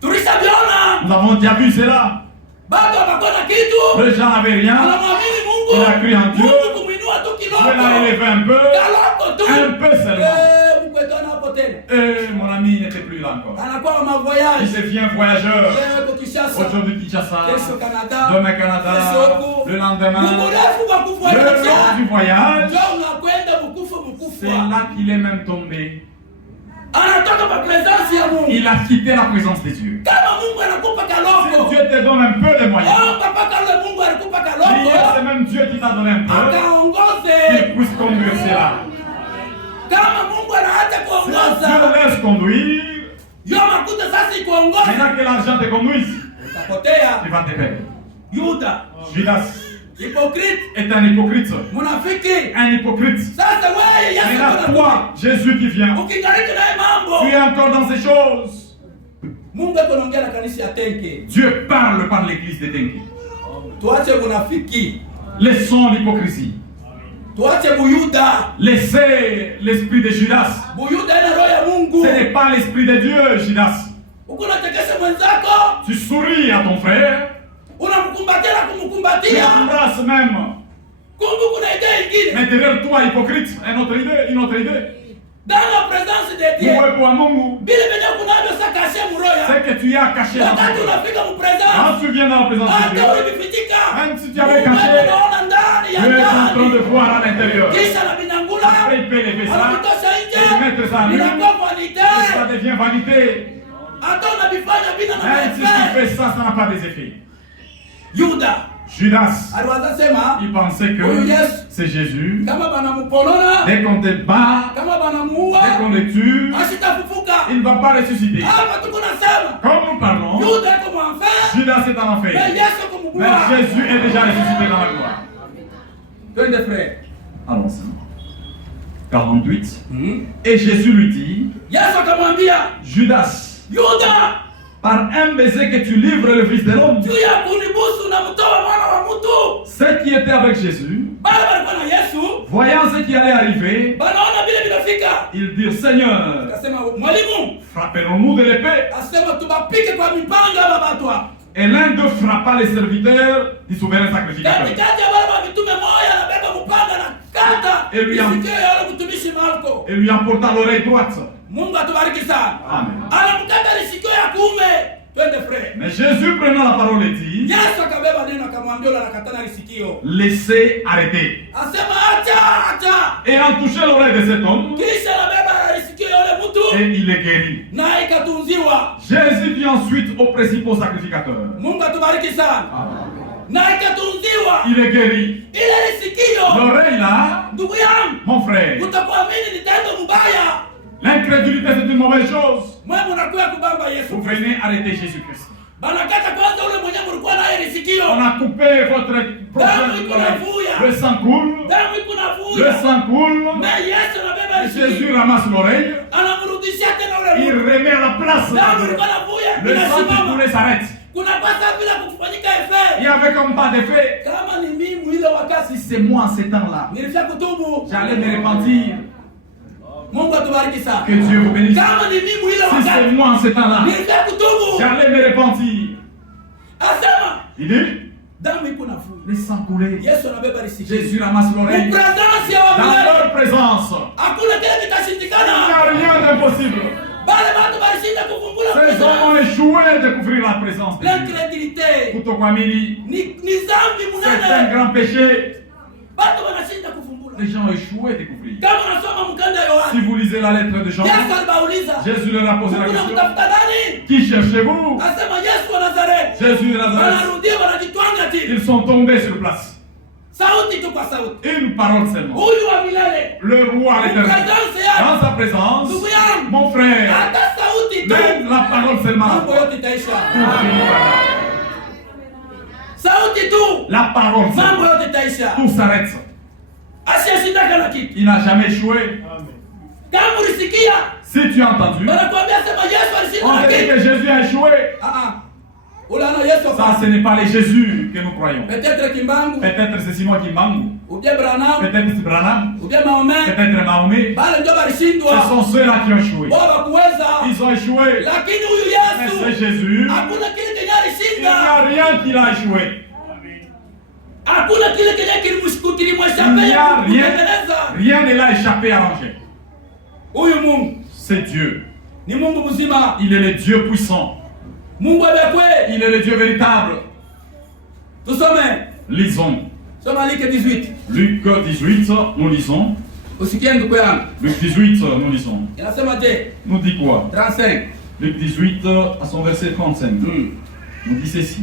Tulishaviona. Nous avons déjà vu cela. Bado hapakuwa na kitu. Les gens n'avaient rien. Anamwamini Mungu. Il a cru en Dieu. Mungu kumuinua tu Dieu kidogo. l'a élevé un peu. Kaloko tu. Un peu seulement. Mungu wetu anapo tena. Et mon ami n'était plus là encore. Anakuwa wa Il mavoyage. devient voyageur. Leo kwa Kinshasa. Aujourd'hui Kinshasa. Kesho Canada. Demain Canada. Kesho huku. Le lendemain. Mkurefu kwa Le kufuatia. long du voyage. Ndio unakwenda mkufu C'est mkufu. là qu'il est même tombé. Anatoka kwa presence ya Mungu. Il a quitté la présence de Dieu. Kama Mungu anakupa Si kaloko. Dieu te donne un peu de moyens, Omba mpaka yule Mungu alikupa priez, kaloko. c'est même Dieu qui t'a donné un peu, Akaongoze. qu'il puisse conduire cela. Kama Mungu anaacha Si kuongoza. Dieu laisse conduire, Yo makuta sasa ikuongoza. maintenant que l'argent te conduise, Utapotea. tu vas te perdre. Yuda. Judas Hypocrite. est un hypocrite. Munafiki. Un hypocrite. Sasa wewe Yesu Maintenant, kuna toi, Jésus qui vient, ukingaliki naye mambo. tu es encore dans ces choses. Mungu anaongea na kanisa ya Tenke. Dieu parle par l'église de Tenki. Tuache munafiki. Laissons l'hypocrisie. Tuache buyuda. Laissez l'esprit de Judas. Buyuda ina roho ya Mungu. Ce n'est pas l'esprit de Dieu, Judas. Unatekesha mwenzako. Tu souris à ton frère, Unamkumbatia na tu kumkumbatia. l'embrasses même. Kumbe kuna idea ingine. Mais derrière toi, hypocrite, une autre idée. Dans la présence de Dieu. Mungu wa Mungu, Bile benye kunavyo sasa kashe muroya. c'est que tu as caché la Wakati présence. unafika mu presence. Quand tu viens dans la présence de Hata Dieu, ulivifitika. même si tu avais Mungu caché, anaona ndani ya Dieu est en train de ndani. voir à l'intérieur. Kisha na binangula. Après, il peut lever ça, Anakutosha nje. et mettre ça en lui, Inakuwa et vanite. ça devient vanité. Hata unavifanya vina na Même si tu effet. fais ça, ça n'a pas des effets. Yuda Judas, aliwaza sema il pensait que Huyu Yesu. c'est Jésus. kama banamupolona, Dès qu'on te bat, kama dès banamuua, qu'on le tue, asitafufuka. il ne va pas ressusciter. Hapa tuko nasema Comme nous parlons, Yuda iko mwanfe, Judas est en enfer. na Yesu Mais kumugua. Jésus est déjà ressuscité dans la gloire. Twende frère. Allons-y. 48. Et Jésus lui dit, Yesu akamwambia Judas, Yuda, par un baiser que tu livres le Fils de l'homme. juu ya kunibusu na mtoa mwana wa mtu. Ceux qui étaient avec Jésus, Bale balikuwa na Yesu, voyant ce qui allait arriver, banaona vile vinafika. ils dirent, Seigneur, Akasema mwalimu, frappons-nous de l'épée. asema tubapike kwa mipanga aba batwa. Et l'un d'eux frappa les serviteurs du souverain sacrificateur. Katikati ya wale wa mitume moja anabeba mpanga na kata Eliam. isikio ya yule mtumishi Marko. Et lui emporta l'oreille droite. Mungu atubariki sana. Amen. Anamkata lisikio ya kuume. Twende frère. Mais Jésus prenant la parole et dit, Yesu akabeba neno akamwambia yule anakatana lisikio. laissez arrêter. Asema acha acha. Et en touchant l'oreille de cet homme, Kisha anabeba lisikio ya yule mtu et il est guéri. na ikatunziwa. Jésus dit ensuite aux principaux sacrificateurs, Mungu atubariki sana. Na ikatunziwa. il est guéri. Ile lisikio. L'oreille là, Ndugu yangu, mon frère, utakuamini ni tendo mbaya. l'incrédulité c'est une mauvaise chose. Mwe mnakuya kubamba Yesu. Vous venez arrêter Jésus-Christ. Banakata kwanza ule mwenye mlikuwa naye lisikio. On a coupé votre prochaine oreille. Le sang coule, Damu iko le navuja. sang coule. Na Yesu anabeba Et Jésus lisikio. ramasse l'oreille, Anamrudishia tena il ule mtu. remet à la place. Damu ilikuwa navuja. Le sang qui Inasimama. coulait s'arrête. Kuna pasa bila kufanyika Il effet. y avait comme pas d'effet. Kama ni mimi ile wakati Si c'est moi en ces temps-là, nilifia kutubu. j'allais me repentir. Mungu atubariki sana. Que Dieu vous bénisse. Kama ni mimi ile Si c'est wakati moi en ces temps-là, nilifia kutubu. j'allais me repentir. Asema Il dit, damu iko na fujo. Les sangs coulaient. Yesu anabeba risiki. Jésus ramasse l'oreille. Presence ya wa Dans milele. leur présence, Hakuna kile Il n'y kitashindikana. a rien d'impossible. Bale watu balishinda kuvumbula ces hommes presence. ont échoué à découvrir la présence de Dieu. L'incrédulité Kutokuamini, ni zambi c'est un munene. grand péché. Watu wanashinda kuvumbula. Les gens ont échoué à découvrir. Kama unasoma mkanda Si Yohana, vous lisez la lettre de Jean, Yesu alibauliza, Jésus leur a posé la kuna question. kutafuta nani? Qui cherchez-vous? Asema Yesu wa Nazareti. Jésus de Nazareth. Wanarudia wanajitwanga chini. Ils sont tombés sur place. Sauti tu kwa sauti. Une parole seulement. Huyu wa milele. Le roi l'éternel. Presence yake. Dans sa présence, Ndugu yangu. mon frère, Hata sauti tu. la parole seulement. Mambo yote itaisha. Tout finit par là. Sauti tu. La parole Mambo seulement. yote itaisha. Tout s'arrête. Asiyeshindaka na kitu. Il n'a jamais échoué. Kama ulisikia, Si tu as entendu, wanakuambia sema Yesu alishinda on na dit kitu. que Jésus a échoué. Ulano Yesu Ça, hapa. ce n'est pas les Jésus que nous croyons. Peut-être Kimbangu, Peut-être c'est Simon Kimbangu. ou bien Branham, Peut-être c'est Branham. ou bien Mahomet. Peut-être Mahomet. Bale ndio Ce balishindwa. sont ceux-là qui ont échoué. Wao hawakuweza. Ils ont échoué. Lakini huyu Mais c'est Yesu Jésus. hakuna kile kenye Il n'y a alishinda. rien qui l'a échoué. Hakuna kile kenye Il kilimweshape n'y ya a rien. kutengeneza. Rien ne l'a échappé à ranger. Huyu Mungu C'est Dieu. ni Mungu mzima. Il est le Dieu puissant. Mungu abekwe. Il est le Dieu véritable. Tusome. Lisons. Soma Luc 18. Luc 18, nous lisons. Usikie ndugu yangu. Luc 18, nous lisons. Inasema je? Nous dit quoi? 35. Luc 18, à son verset 35. Nous dit ceci.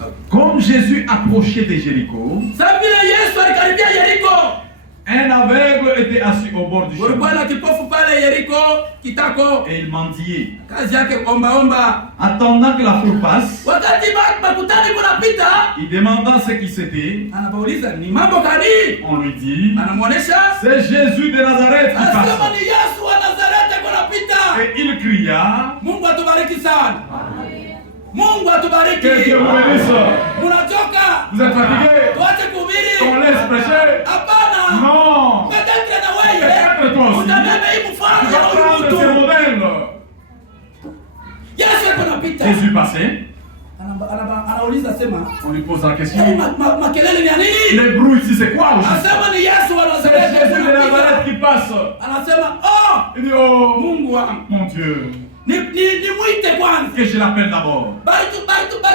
Ah. Comme Jésus approchait de Jéricho, Sasa vile Yesu alikaribia Yeriko. un aveugle était assis au bord du Kulikuwa chemin na kipofu pale Yeriko, kitako. et il mendiait. Kazi yake omba. Attendant que la foule passe, Wakati makutani kunapita, il demanda ce qui c'était. anapauliza ni mambo gani? On lui dit, Anamuonesha. c'est Jésus de Nazareth qui Anasema passe. ni Yesu wa Nazareti kunapita. Et il cria, Mungu atubariki sana. Mungu atubariki. Que Dieu vous bénisse. Munachoka. Vous êtes fatigué? Tuache kuhubiri. On laisse prêcher? Hapana. Non. Peut-être na wewe. Peut-être toi aussi. Utabeba hii Tu mfano vas ya huyu prendre ces mtu. modèles. Yesu kunapita. Jésus passait. Anauliza sema, On lui pose la question. makelele ni ya nini? Les bruits ici, c'est quoi aussi? Anasema ni Yesu wa C'est Nazareti. Jésus de Nazareth qui passe. Anasema, "Oh, Il dit, oh, Mungu wangu. Mon Dieu, Nimuite kwanza." que je l'appelle d'abord. Bali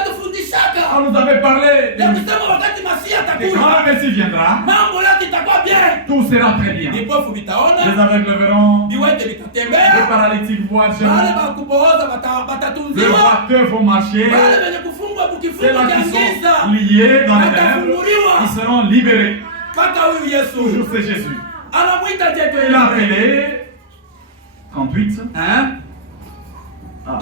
tufundishaka. on nous avait parlé. Ya kusema wakati Masia Et quand atakuja, le Messie viendra, mambo yote itakuwa bien. tout sera très bien. Vipofu Les vitaona, aveugles verront, viwete les vitatembea, paralytiques vont wale marcher, bakupooza les batatunziwa, batteurs vont marcher, wale wenye kufungwa kukifungo ceux-là cha qui sont giza liés dans les lèvres, watafunguliwa. ils seront libérés. Mpaka huyu Yesu Toujours c'est Jésus. anamwita je Il a appelé 38. Hein? Ah.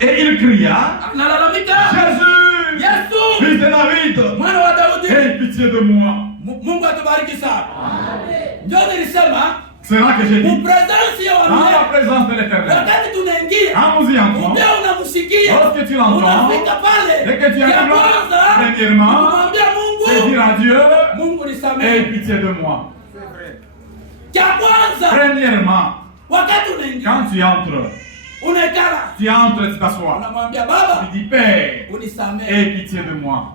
Et il cria, Analalamika, Jésus, Yesu fils de David, mwana wa Daudi. aie pitié de moi. Mungu atubariki sana. Ndio nilisema C'est là que j'ai dit, mupresence ya dans la wale présence de l'Éternel, wakati tunaingia quand nous y entrons, ndio unamsikia. lorsque tu l'entends, Unafika pale. dès que tu Ya arrives là, kwanza, premièrement, kumwambia c'est Mungu, dire à Dieu, Mungu aie nisamehe. pitié de moi. Cha kwanza Premièrement, wakati unaingia quand tu entres, unaikala tu t'assois. unamwambia Baba Tu dis, Père, unisamehe. aie pitié de moi.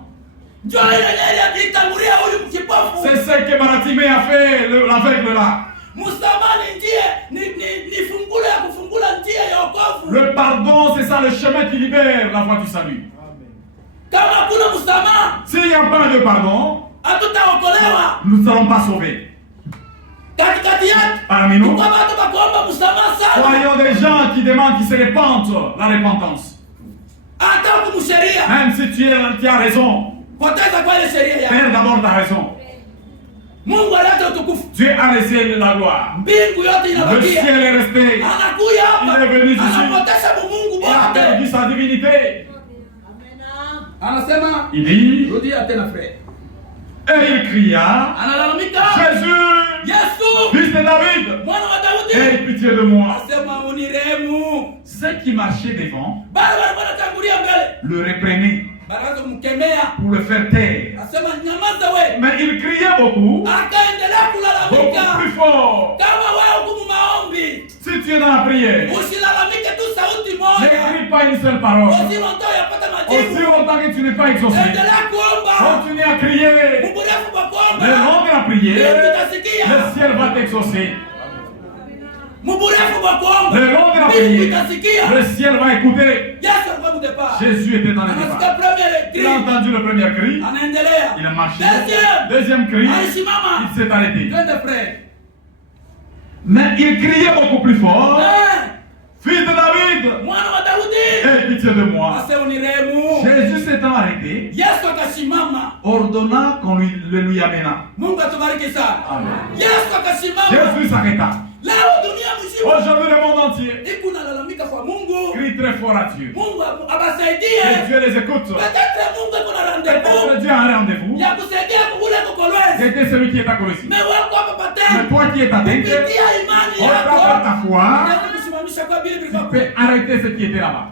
Ndio ile alitangulia huyu mkipofu. C'est ce que Baratimé a fait, l'aveugle là. Msamaha ni njia ni fungulo ya kufungula njia ya wokovu. Le pardon, c'est ça le chemin qui libère la voie du salut. Kama hakuna msamaha, S'il n'y a pas de pardon, hatutaokolewa. nous ne serons pas sauvés. Katikati yetu Parmi nous, tuko watu bakuomba msamaha sana. soyons des gens qui demandent, qui se répandent la repentance. Hata kumsheria Même si tu as raison, poteza kwa ile sheria ya perds d'abord ta raison. Mungu aleta utukufu. Dieu a laissé la gloire. Mbingu yote Le inabakia. ciel est resté. Anakuja hapa. Il est venu ici. Anapotesha Mungu Il a perdu wote. sa divinité. Anasema Il dit, rudia tena frère. et il cria, Analalamika, Jésus, Yesu fils de David, mwana wa Daudi. aie pitié de moi. Anasema unirehemu. Ceux qui marchaient devant Bale walikuwa wanatangulia mbele. le reprenaient Baraza kumkemea. pour le faire taire. Anasema nyamaza we. Mais il criait beaucoup, Akaendelea beaucoup kulalamika. plus fort. Kama wewe hukumu maombi, Si tu es dans la prière, usilalamike tu sauti ne moja. crie pas une seule parole, Aussi longtemps yapata aussi majibu. longtemps que tu n'es pas exaucé, Endelea kuomba. continue à crier. Muburefu kwa kuomba. Le long de la prière, Mungu itasikia. le ciel va t'exaucer. Muburefu kwa kuomba. Le long de la Mungu prière, itasikia. le ciel va écouter. Yesu alikuwa mdepart. Jésus était dans le Anasikia départ. premier Il a cri. entendu le premier cri, Anaendelea. il a marché. Deuxième. Deuxième cri, Alisimama. il s'est arrêté. Twende frère. Mais il criait beaucoup plus fort. Eh, Fils de David, mwana wa Daudi. aie pitié de moi. Ase unirehemu. Jésus s'étant arrêté, Yesu akasimama. ordonna qu'on le lui amena. Mungu atubariki sana. Amen. Yesu akasimama. Jésus s'arrêta. Leo dunia mzima Aujourd'hui, le monde entier iko nalalamika kwa Mungu. crie très fort à Dieu. Mungu Et abasaidie. Dieu les écoute. Peut-être Mungu iko na Peut-être rendez-vous Dieu a un rendez-vous. ya kusaidia kule kukolwezi. C'était celui qui est à Colossie. Mais wako hapa Mais pateni. toi qui es à Tête, Kupitia imani au travers yako. ta foi, Unaweza kusimamisha kwa Biblia tu ilivyo. peux arrêter ce qui était là-bas.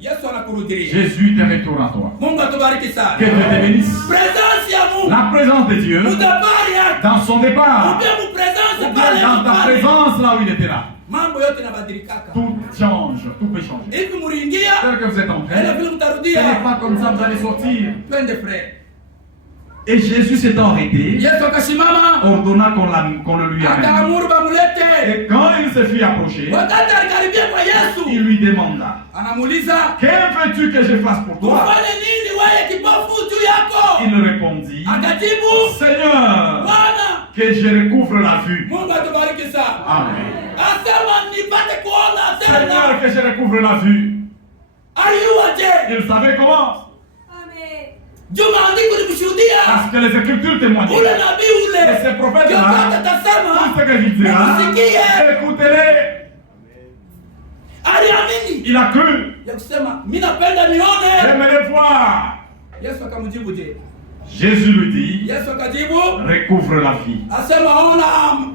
Yesu anakurudilia. Jésus te retourne à toi. Mungu atubariki Que sana. Dieu te bénisse. Presence ya Mungu. La présence de Dieu Mudabari yake. dans son départ, Upia mu presence ou pale bien dans ta pale. présence là où il était là. Mambo yote yanabadilikaka. Tout change, tout peut changer. Hivi muliingia, Tel que vous êtes en ile train, vile ce mtarudia. n'est pas comme ça que vous allez sortir. Twende frère. Et Jésus s'étant arrêté, Yesu akasimama, ordonna qu'on le lui amène. akaamuru bamulete. Et quand il se fit approcher, Wakati alikaribia kwa Yesu, il lui demanda, anamuuliza, que veux-tu que je fasse pour toi? ufanye nini wewe kipofu juu yako? Il répondit, Akajibu, Seigneur, Bwana, que je recouvre la vue. Mungu atubariki sana. Amen. Asema nipate kuona Seigneur, tena. que je recouvre la vue. Aliua je? Il savait comment? Juu maandiko nikushuhudia. Parce que les Écritures témoignent. Ule nabii ule. Et ces prophètes-là, Yote atasema. tout ce qu'il dira, Msikie. écoutez-les. Aliamini. Il a cru. Ya kusema, mimi napenda nione. J'aimerais voir. Yesu akamjibu je? Jésus lui dit, Yesu akajibu, recouvre la vie. asema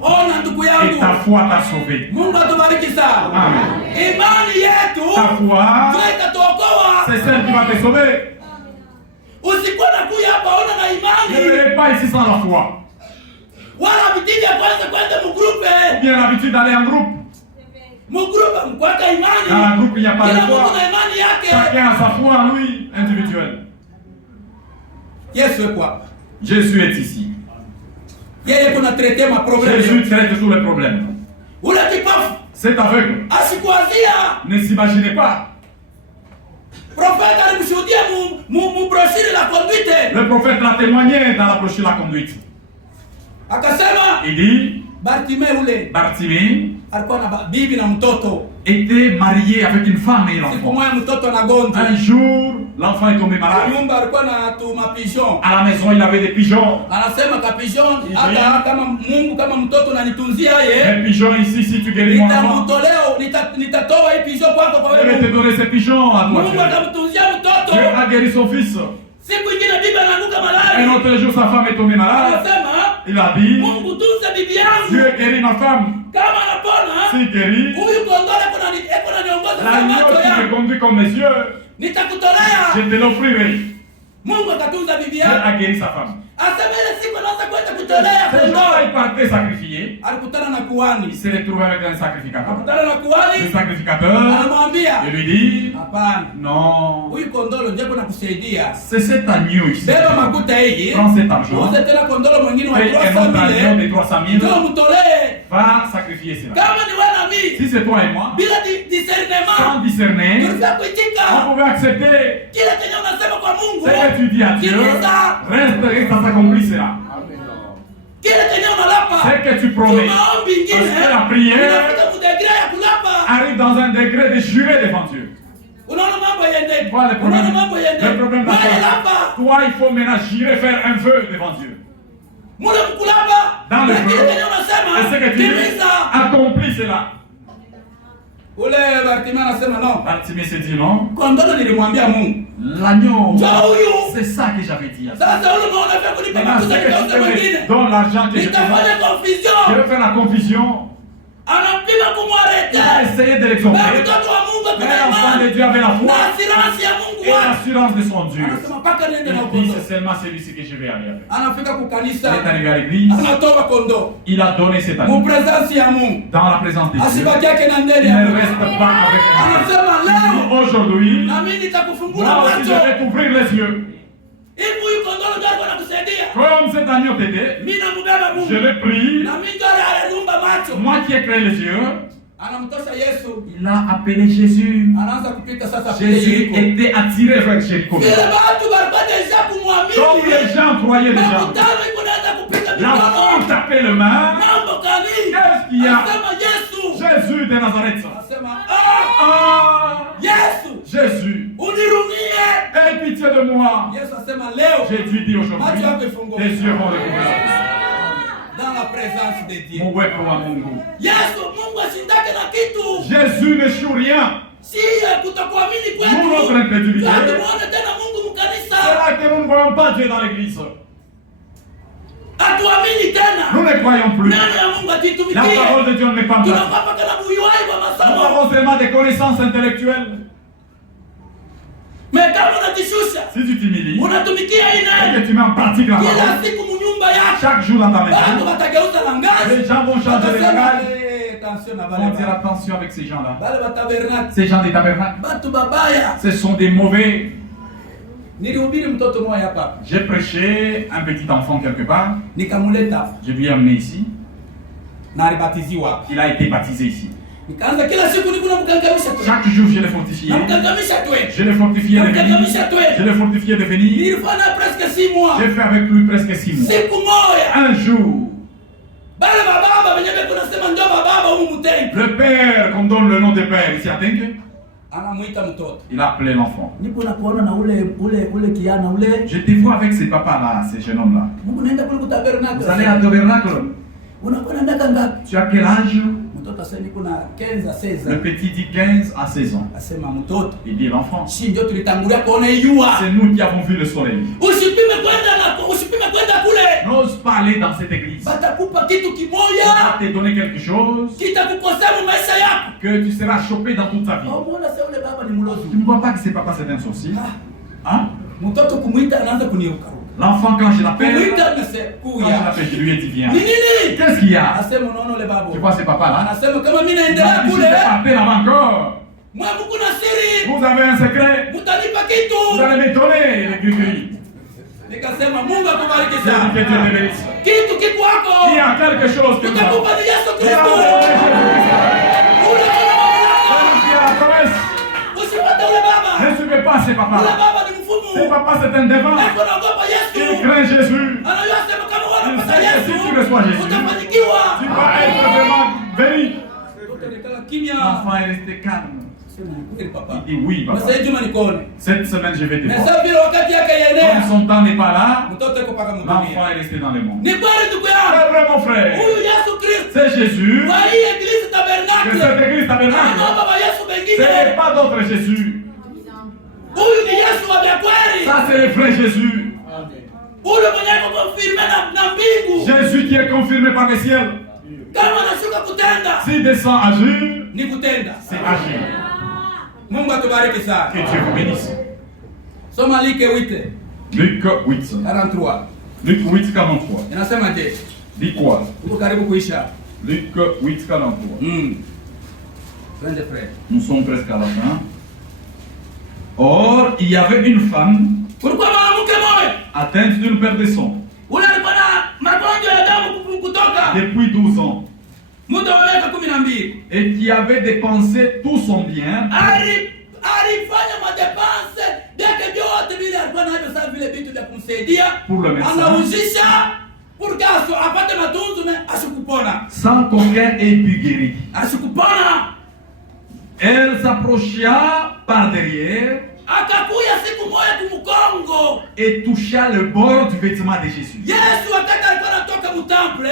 ona ndugu Et yangu. ta foi t'a sauvé. Mungu atubariki sana. Amen. Imani yetu Ta foi, ndio itatuokoa. c'est celle qui va te sauver. Usikuwa nakuja hapa ona na Ne imani. venez pas ici sans la foi. Wala vitija kwanza kwenda mgrupe. Il a l'habitude d'aller en groupe. Mgrupe mkwaka imani. Dans un groupe, il n'y a pas Kila de foi. mtu na imani yake. Chacun a sa foi en lui, individuelle. Yesu yuko hapa. Jésus est ici. Yeye kuna traiter ma problème. Jésus traite tous les problèmes. Ule kipofu C'est aveugle. asikuazia. Ne s'imaginez pas. Profeta alimshuhudia mu brochure la conduite. Le prophète l'a témoigné dans la brochure La Conduite. Akasema Il dit, Bartime ule Bartimée alikuwa na bibi na mtoto. était marié avec une femme et Siku l'enfant. moja mtoto anagonjwa. Un jour, l'enfant est tombé malade. Nyumba alikuwa na tuma pigeon. À la maison, il avait des pigeons. Anasema ka pigeon Pigeon. hata kama Mungu kama mtoto unanitunzia yeye Un pigeon ici, si tu guéris mon enfant, nitamtolea nitatoa hii pigeon kwako kwa je vais wewe. te donner ces pigeons à toi. Mungu Dieu. akamtunzia mtoto. Dieu a guéri son fils. Siku ingine bibi anaanguka Un malali. autre jour, sa femme est tombée malade. Anasema Il a dit, Mungu tunze bibi yangu. Dieu guérit ma femme. Kama anapona S'il guérit, huyu kondole kuna niongoza l'agneau macho qui me yangu. conduit comme mes yeux, Nitakutolea. je te l'offrirai. Mungu akatunza bibi Dieu yangu. a guéri sa femme. Asema ile siku anaanza kwenda kutolea Ce jour-là, kondoo. il partait sacrifier. Alikutana na Il kuhani. s'est retrouvé avec un sacrificateur. Akutana na Le kuhani. sacrificateur, Anamwambia, il lui dit, hapana. non, Huyu kondolo njeko na kusaidia. c'est cet agneau ici. Beba makuta hii. Prends cet argent. Uze tena kondolo mwingine wa Paye un autre agneau de 300,000. 300 000. Ndio mtolee. Va sacrifier cela. Kama ni wewe na mimi. Si c'est toi et moi, Bila sans discernement. discerner, Tulifia on kuitika. pouvait accepter Kile kenye unasema kwa Mungu. ce que tu dis à Dieu. Timiza. Reste à s'accomplir cela. Kile kenye unalapa. Ce que tu promets. Maombi ingine. Parce que la prière Unafika mu degré ya kulapa. arrive dans un degré de jurer devant Dieu. Unaona mambo yende. Voilà le Unaona problème. mambo yende. Le problème Wewe c'est lapa. toi, il faut maintenant jurer, faire un vœu devant Dieu. Mule mkulapa. Dans le Na kile vœu, kenye unasema. et ce que tu dis, Timiza. accomplis cela. Ule Bartimae anasema no. Bartimée s'est dit non. Kondolo nilimwambia Mungu. L'agneau, Njoo huyu. c'est ça que j'avais dit. Sasa ule unaona vya kulipa Maintenant, makuta c'est que nikauza tu mwingine. te donnes l'argent que je te Nitafanya donne. confusion. Je vais faire la confusion. Anampima Il a kumwarete. essayé de Na l'exonérer. mtoto wa Mungu Mais kuna l'enfant de imani. Dieu avait la Na foi. assurance ya Mungu Mungu et wake. l'assurance de son Dieu. Anasema mpaka niende na Il dit kondoo. c'est seulement celui-ci que je vais aller avec. Anafika kukanisa, Il est arrivé à l'église, anatoa kondoo. il a donné cet Mu animal presence ya Mungu. dans la présence de Dieu. Asibaki yake na ndani Il ya ne Mungu. reste pas avec lui. Anasema Il leo dit aujourd'hui, na mimi nitakufungula moi aussi je macho. vais t'ouvrir les yeux. Hivi huyu kondoo ndio alikuwa anakusaidia. Comme cet agneau t'aidait, Mimi namubeba je Mungu. l'ai pris. Na mimi ndio aliumba macho. Moi qui ai créé les yeux, Anamtosha Yesu. il a appelé Jésus. Anaanza kupita sasa Jésus Yeriko. était attiré vers Jéricho. Vile watu walikuwa deja Comme kumwamini. les gens croyaient déjà, Makutano iko naanza kupita la mikono. foule tapait le main. Mambo gani? Qu'est-ce qu'il y a? Anasema Yesu. Jésus de Nazareth. Anasema Ah, Yesu, Jésus, unirumie. aie pitié de moi. Yesu asema leo J'ai dû dire aujourd'hui, macho yako ifunguke. tes yeux vont découvrir. Dans la présence de Dieu. Mon web pour Mungu. Yesu, Mungu asindake na kitu. Jésus n'échoue rien. Si kutokuamini Nous, kwetu. notre incrédulité, Hatumuone tena Mungu c'est mkanisa. là que nous ne voyons pas Dieu dans l'église. Hatuamini tena. Nous ne croyons plus. Neno ya Mungu La atitumikie. parole de Dieu ne met pas en place. Tunapapa kana buyuai kwa Nous masomo. avons seulement des connaissances intellectuelles. Mais kama unajishusha, Si tu t'humilies unatumikia hii et naye. que tu mets en pratique la Kila parole, siku munyumba yako. chaque jour dans ta Watu maison, watageuza langazi. les gens vont changer de Watasema, langage. attention na On va dire bale. attention avec ces gens-là. Bale wa tabernacle. Ces gens des tabernacles, Batu babaya. ce sont des mauvais. Nilihubiri mtoto mmoja hapa. J'ai prêché un petit enfant quelque part. Nikamuleta Je lui ai amené ici. na alibatiziwa. Il a été baptisé ici. Nikaanza kila siku niko namkangamisha tu. Chaque jour, je l'ai fortifié. Namkangamisha tu. Je l'ai fortifié de venir. Je l'ai fortifié de venir. Nilifanya presque 6 mois. J'ai fait avec lui presque 6 mois. Siku moja. Un jour, Bale bababa wenye beko nasema ndio bababa humu mtengi. le père, qu'on donne le nom de père ici à Tenke, Anamuita mtoto. il a appelé l'enfant. Niko nakuona na ule kiana ule. Je te vois avec ces papas-là, ces jeunes hommes-là. Mungu naenda kule Vous kutabernacle. allez à tabernacle. Unakuwa na miaka ngapi? Tu as quel âge? Mtoto sasa niko na 15 à 16 Le ans. petit dit 15 à 16 ans. Asema mtoto. Il dit l'enfant. Si ndio tulitangulia kuona jua. C'est nous qui avons vu le soleil. Usipime kwenda kule. N'ose pas aller dans cette église. Batakupa kitu On kimoja. va te donner quelque chose Kitakukosea mu maisha yako. que tu seras chopé dans toute ta vie. Umeona sasa ule baba ni Tu mlozi. ne vois pas que c'est papa, c'est un sorcier. Hein? Mtoto kumuita anaanza kuniruka. L'enfant, quand je l'appelle, Kumuita nase quand je kuya. l'appelle, je lui ai dit viens. Ni nini? Qu'est-ce qu'il y a? Asema unaona ule baba. Tu vois ces papas-là? Anasema kama mimi Il naendelea m'a dit, je kule, vais appeler avant encore. mwa Mungu na siri. Vous avez un secret? Mutanipa Vous kitu. allez m'étonner, les gris-gris. Nikasema Mungu akubariki J'ai dit sana. que Dieu te bénisse. Kitu kiko wako. Il y a quelque chose que nous avons. Utakupa ni Yesu Nous avons Kristo. donné Jésus-Christ. Ule kuna mamlaka. C'est lui qui a la promesse. Usipate ule baba. Ne suivez pas ces Ule papas-là. baba ni Ces mfumu. papas, c'est un dévant. Eko naogopa Il Yesu. craint Jésus. Anajua sema kama Il wanapata sait que Yesu. si tu reçois Jésus, Utafanikiwa. tu vas être vraiment béni. Mtoto alikala kimya. L'enfant est resté calme. Sema ni kweli papa. Il dit oui, Na papa. sasa juma nikuone. Cette semaine, je vais te Na voir. sasa vile wakati yake Comme yaenea. son temps n'est pas là, Mtoto yuko paka l'enfant mdunia. est resté dans le monde. Ni kweli ndugu C'est yangu. vrai, mon frère. Huyu Yesu Kristo. C'est Jésus. Kwa hii eglise Que tabernacle. cette église tabernacle. Ana baba Yesu Ce bengine. n'est pas d'autre Jésus. Huyu ni Yesu wa kweli. Ça, c'est le vrai Jésus. Ule mwenye konfirme na mbingu. Jésus qui est confirmé par le ciel. Kama anashuka kutenda S'il descend agir, ni kutenda. c'est agir. Mungu atubariki sana. Que Dieu vous bénisse. Soma Luke 8 Luc 8. 43. Luc 8, 43. Inasema je? Dit quoi? Uko karibu kuisha. Luc 8, 43. Twende frère. Nous sommes presque à la fin. Or, il y avait une femme Kulikuwa mwanamke mmoja. atteinte d'une perte de sang Ule alikuwa na magonjwa ya damu kutoka depuis 12 ans muda wa miaka 12. et qui avait dépensé tout son bien Alifanya madepanse vyake vyote vile alikuwa navyo, sasa vile vitu vya kumsaidia Pour le médecin. anauzisha purgaso apate matunzo na asikupona, sans qu'aucun ait pu guérir. asikupona. Elle s'approcha par derrière Akakuya siku moja kumkongo et toucha le bord du vêtement de Jésus. Yesu, wakati alikuwa anatoka mutemple,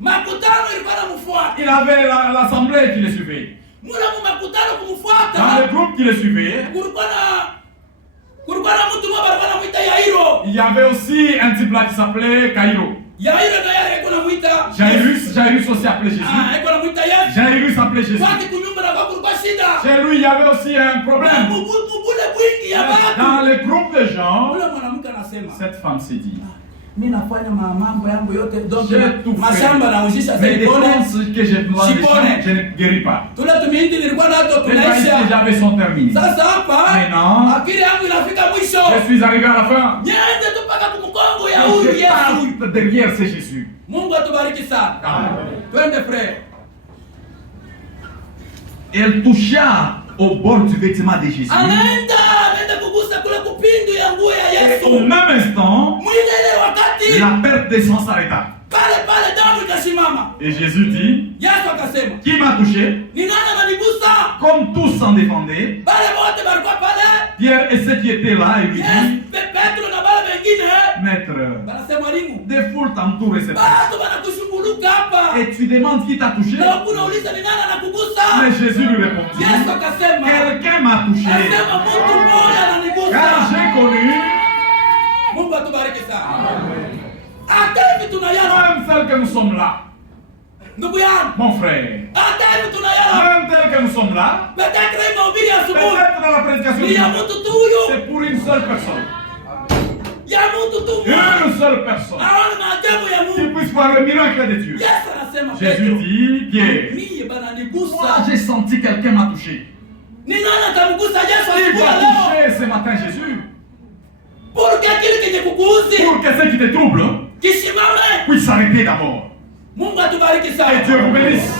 makutano ilikuwa namfuata Il avait l'assemblée qui le suivait. mula mu makutano Dans kumfuata. le groupe qui le suivait, Kulikuwa na mtu mmoja alikuwa anamuita Yairo. il y avait aussi un type là qui s'appelait Caïro. Yairo na yeye alikuwa anamuita Jairus aussi appelé Jésus. alikuwa anamuita Yesu. Jairus appelé Jésus. Kwake kunyumba na kwa kulikuwa shida. Chez lui, il y avait aussi un problème. Mubule wingi ya watu. Dans le groupe de gens, Ule mwanamke anasema, cette femme s'est dit, mimi nafanya mambo yangu yote, donc j'ai tout mashamba nauzisha fait. Mais zilipone. dépenses que j'ai demandé, je ne guéris pas. Tule tumindi nilikuwa nato Les maïs tunaisha. déjà sont terminés. Sasa hapa Maintenant, akili yangu inafika mwisho. je suis arrivé à la fin. Niende tu mpaka kumkongo ya Et huyu je Yesu. parte derrière c'est Jésus. Mungu atubariki sana. Amen. Twende frère. Elle toucha au bord du vêtement de Jésus. Anaenda kugusa kule kupindu ya nguo ya Et Yesu. au même instant, Mwile ile wakati la perte de sang s'arrêta. pale damu ikasimama. Et Jésus dit, Yesu akasema, qui m'a touché? ni nani ananigusa? Comme tous s'en défendaient, Pale wote walikuwa pale. Pierre et ceux qui étaient là, et lui Yes, dit, Petro na bale wengine Maître, wanasema mwalimu, des foules t'entourent cette femme. bado wanakushughuruka hapa. Et tu demandes qui t'a touché? Na unauliza ni nani anakugusa? Mais Jésus lui répondit, Yesu akasema, quelqu'un m'a touché. asema mtu mmoja Car ananigusa. j'ai connu, Mungu atubariki sana. Hata hivi tunayala même tel que nous sommes là, ndugu yangu, mon frère, hata hivi tunayala même tel que nous sommes là, peut-être hii mahubiri ya asubuhi peut-être dans la prédication, ni ya mtu tu huyu, c'est pour une seule personne. ya mtu tu mmoja Une seule personne aone maajabu ya qui Mungu. puisse voir le miracle de Dieu. Yesu anasema Jésus Petro, dit, Pierre, mie moi bananigusa. j'ai senti quelqu'un m'a touché. Ni nani atamgusa Yesu Qui asubuhi m'a ya leo? touché ce matin, Jésus? Pour que kile kenye kukuuzi Pour que ceux qui te troublent kisimame. puissent s'arrêter d'abord. Mungu atubariki Et sana. Dieu vous bénisse.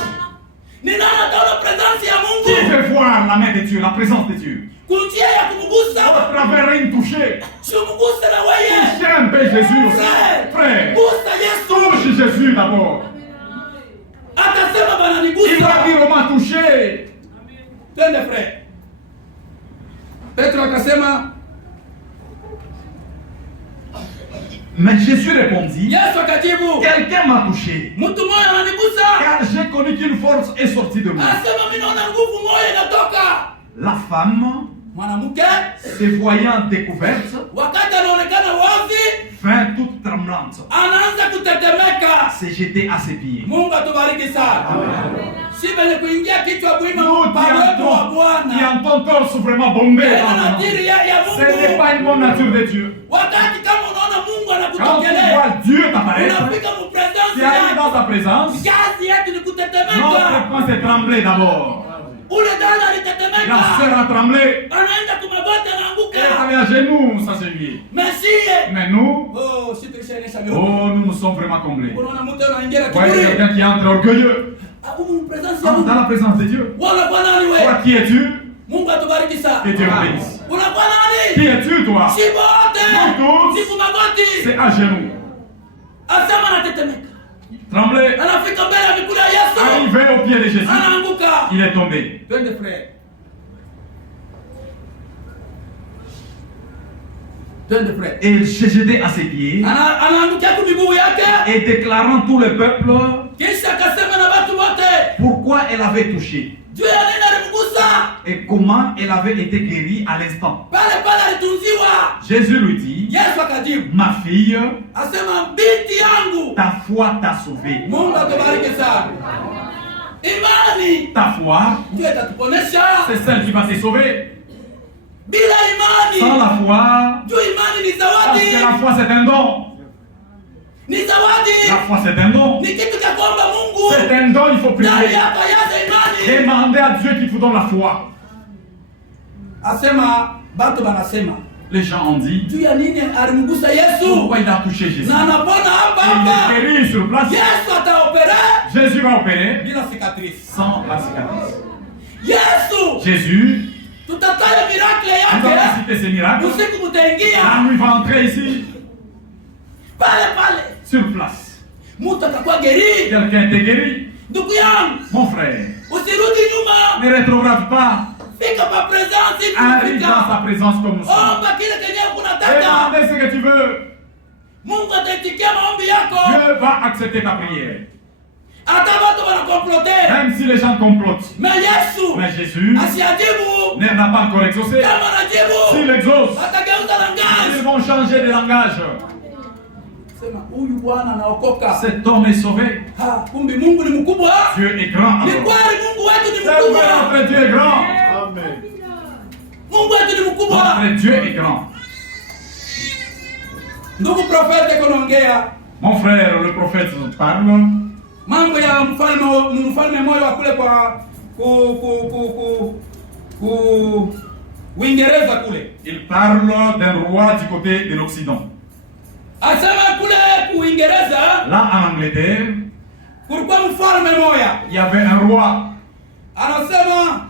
Ni nani ataona presence ya Qui Mungu? veut voir la main de Dieu, la présence de Dieu? Kunjia ya kumgusa. À travers une touchée. Si umguse na wewe. Touchez un peu Jésus aussi. Frère, Gusa Yesu. touche Jésus d'abord. Atasema Il va bananigusa. dire, on m'a touché. Twende frère. Petro akasema, Mais Jésus répondit, Yesu akajibu, quelqu'un m'a touché. mtu mmoja ananigusa. Car j'ai connu qu'une force est sortie de moi. Asema mimi naona nguvu moja inatoka. La femme, Mwanamke se voyant découverte, wakati anaonekana wazi, vint toute tremblante, anaanza kutetemeka. se jeter à ses pieds. Mungu atubariki sana. Si venye kuingia kichwa kuima Nous, pawepo wa qui Bwana. en ton torse vraiment bombé. Tena nadhiri ya Ce n'est Mungu. pas une bonne nature de Dieu. Wakati kama unaona Mungu Quand tu anakutokelea, vois Dieu t'apparaître, unafika mu presence tu arrives dans yake. ta présence, Kazi yetu ni notre kutetemeka. point c'est trembler d'abord. Ule dada La alitetemeka. sœur a tremblé. Anaenda kumagoti Elle anaanguka. avait à genoux, ça c'est lui. Mesie. Mais nous, Oh, si tulishaenesha mioyo. oh, nous sommes vraiment comblés. Unaona mtu anaingia na Voyez kiburi. quelqu'un qui entre orgueilleux. Humu presence ya Entre dans Mungu. la présence de Dieu. Wana kwa nani Toi, wewe? qui es-tu? Mungu atubariki Que sana. Dieu vous bénisse. Unakuwa Qui nani? es-tu, toi? Si bote. Nous tous. Si kumagoti. C'est à genoux. Asema anatetemeka. Tremblé. Anafika mbele ya miguu ya Yesu. Arrivé au pied de Jésus. Anaanguka. Il est tombé. Twende frère. Twende frère. Et il s'est jeté à ses pieds. Anaangukia kwa miguu yake. Et déclarant tout le peuple Kisha akasema na watu wote. pourquoi elle avait touché. Juu ya nini alimgusa? Et comment elle avait été guérie à l'instant. Pale pale alitunziwa. Jésus lui dit, Yesu akajibu. ma fille, Asema binti yangu. ta foi t'a sauvée. Mungu atubariki sana. Imani Ta foi, ndio itatuponesha. c'est celle qui va te sauver. Bila Sans imani, la foi, juu imani ni parce que zawadi. la foi c'est un don. Ni zawadi. La foi c'est un don. Ni kitu cha kuomba Mungu. C'est un don, il faut Ndani prier. yako yaza imani. Demandez à Dieu qui vous donne la foi. Asema batu banasema Les gens ont dit, juu ya nini alimgusa Yesu pourquoi il a touché Jésus? na anapona hapa Il hapa. est guéri sur place. Yesu ataopere Jésus va opérer bila cicatrice. sans la cicatrice. Yesu Jésus, tutataja miracle nous allons yake. citer ces miracles. Usiku La mutaingia nuit va entrer ici, pale pale, sur place. mtu atakuwa geri. Quelqu'un était guéri. Ndugu yangu, Mon frère, usirudi nyuma, ne rétrograde pas. fika pa presence hivi Arrive dans fika. sa présence comme nous sommes. Omba kile kenye unataka. Demandez ce que tu veux. Mungu ataitikia maombi yako. Dieu va accepter ta prière. Hata watu wanakomplote. Même si les gens complotent. Mais Yesu Mais Jésus asiajibu. n'a pas encore exaucé. Kama anajibu, S'il exauce, atageuza ils langage. vont changer de langage. Sema huyu bwana anaokoka. Cet homme est sauvé. Ha, kumbi Mungu ni mkubwa. Dieu est grand. Ni alors. kweli Mungu wetu ni C'est vrai, mkubwa. notre Dieu est grand. Amen. Mungu Mungu wetu ni mkubwa. Notre Dieu est grand. Ndugu profeti kunaongea Mon frère, le prophète parle mambo ya mfalme moyo wa kule kwa Uingereza kule. Il parle d'un roi du côté de l'Occident. Asema kule Uingereza, Là, en Angleterre, kulikuwa mfalme moya. il y avait un roi. Anasema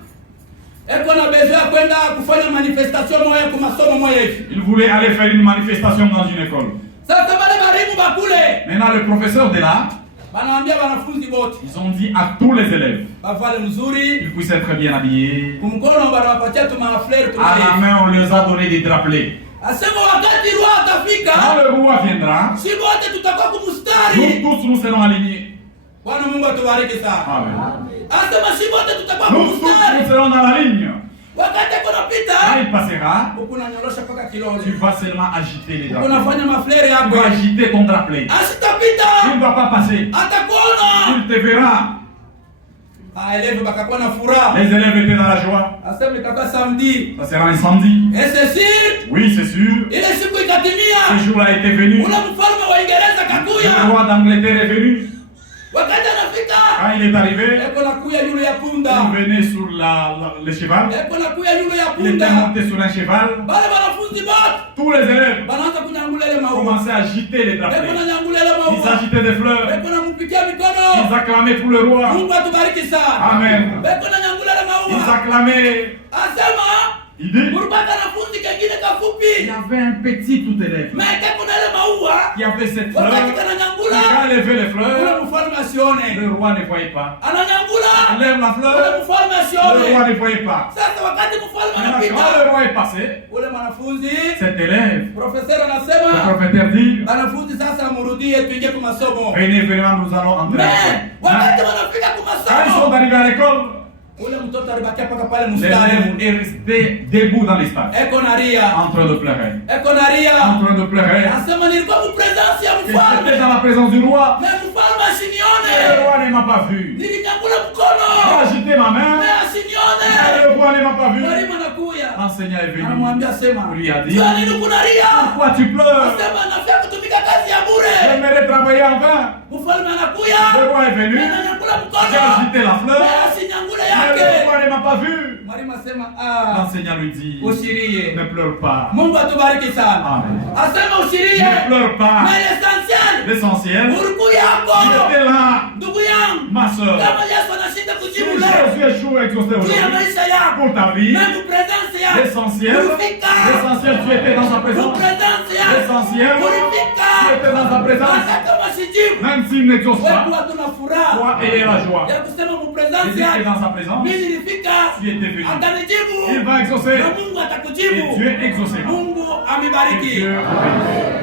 eko na besoin kwenda kufanya manifestation moya kwa masomo moya hivi. Il voulait aller faire une manifestation dans une école. Sasa wale walimu bakule Maintenant, le professeur de là, banaambia wanafunzi wote ils ont dit à tous les élèves bavale mzuri, qu'ils puissent être bien habillés. kumkono banawapatia tu maflare tu. À la main, on leur a donné des drapelets. Asema wakati roi Quand atafika, le roi viendra, si wote tutakuwa kumstari. nous tous nous serons alignés. Bwana Mungu atubariki sana. Amen. Asema si wote tutakuwa Nous tous nous kumstari. serons dans la ligne. Wakati Quand kunapita, il passera, ukunanyorosha paka tu kilole. vas seulement agiter les drapelets. Ukunafanya maflare Tu yako. vas agiter ton drapelet. Asitapita, Il ne va pas passer. atakuona. Il te verra. Eleve bakakuwa na furaha. Les élèves étaient dans la joie. Asema itakuwa samedi. Ça sera un samedi. Et c'est sûr, Oui, c'est sûr. ile siku ikatimia. Ce jour-là était venu. Ule mfalme wa Uingereza Le kakuya. roi d'Angleterre est venu. Wakati anafika, Quand il est arrivé, eko nakuya yule ya il punda. venait sur le cheval. Eko nakuya yule ya Il était punda. monté sur un cheval. Bale wanafunzi bote Tous les élèves banaanza kunyangula ile maua. commençaient à agiter les Eko drapelets. nanyangula ile Ils maua. agitaient des fleurs. Eko nampikia mikono. Ils acclamaient pour le roi. Mungu atubariki sana. Amen. Eko nanyangula ile Ils maua. acclamaient. Asema Il dit, kulipaka nafunzi kengine il y kafupi. avait un petit tout élève. Meke kuna ile maua. Il y avait cette fleur. Wakati Et kananyangula, quand elle levait les ule fleurs, mfalme asione. le roi ne voyait pas. Ananyangula, Elle lève la ule fleur, mfalme le asione. roi ne voyait pas. Sasa wakati mfalme Maintenant, anapita, quand le roi est passé, ule mwanafunzi cet élève, profesa le anasema prophète dit, wanafunzi sasa murudie tuingie kwa masomo. venez vraiment, nous allons entrer. Mais wakati wanafika kwa Quand ils sont masomo, arrivés à l'école, ule mtoto alibakia paka pale l'élève mstari. est resté debout dans l'espace, Eko naria, en train de pleurer. eko naria. En train de pleurer. Anasema nilikuwa mpresence ya Il était mfalme. dans la présence du roi. Mais mfalme Et le asinione. roi ne m'a pas vu. Nilinyangula J'ai mkono. agité ma main. Mais Et asinione. le roi ne m'a pas vu. Mwalimu anakuya. L'enseignant est venu. Anamwambia sema. Il lui a dit, Sio nini kunaria? pourquoi tu pleures? Anasema nafia kutumika kazi ya bure. J'aimerais travailler en vain. Mfalme anakuya. Le roi est venu. Ananyangula J'ai mkono. agité la fleur. Mais asinyangule Mais le yake. roi ne m'a pas vu. Mwalimu asema L'enseignant lui dit, usirie. ne pleure pas. Mungu atubariki sana. Amen. Asema usirie. Ne pleure pas. Mais l'essentiel. L'essentiel, Uruku il yako. était là, Ndugu yangu. ma soeur. Kama Yesu anashinda Si kujibu leo. Jésus est chaud exaucé Juu ya aujourd'hui maisha yako. pour ta vie, Même présence yako. l'essentiel, Ulifika. tu étais dans sa présence. Présence yako. L'essentiel, Ulifika. tu étais dans sa présence. Hata kama sijibu. Même s'il n'exauce Wewe pas, watu na furaha. toi ayez la joie. Ya kusema mu Il presence était yako. dans sa présence, Mimi nilifika. tu étais venu. Atanijibu. Il va exaucer. Na Mungu Et atakujibu. Dieu exaucera. Mungu Et amibariki. Dieu obéit.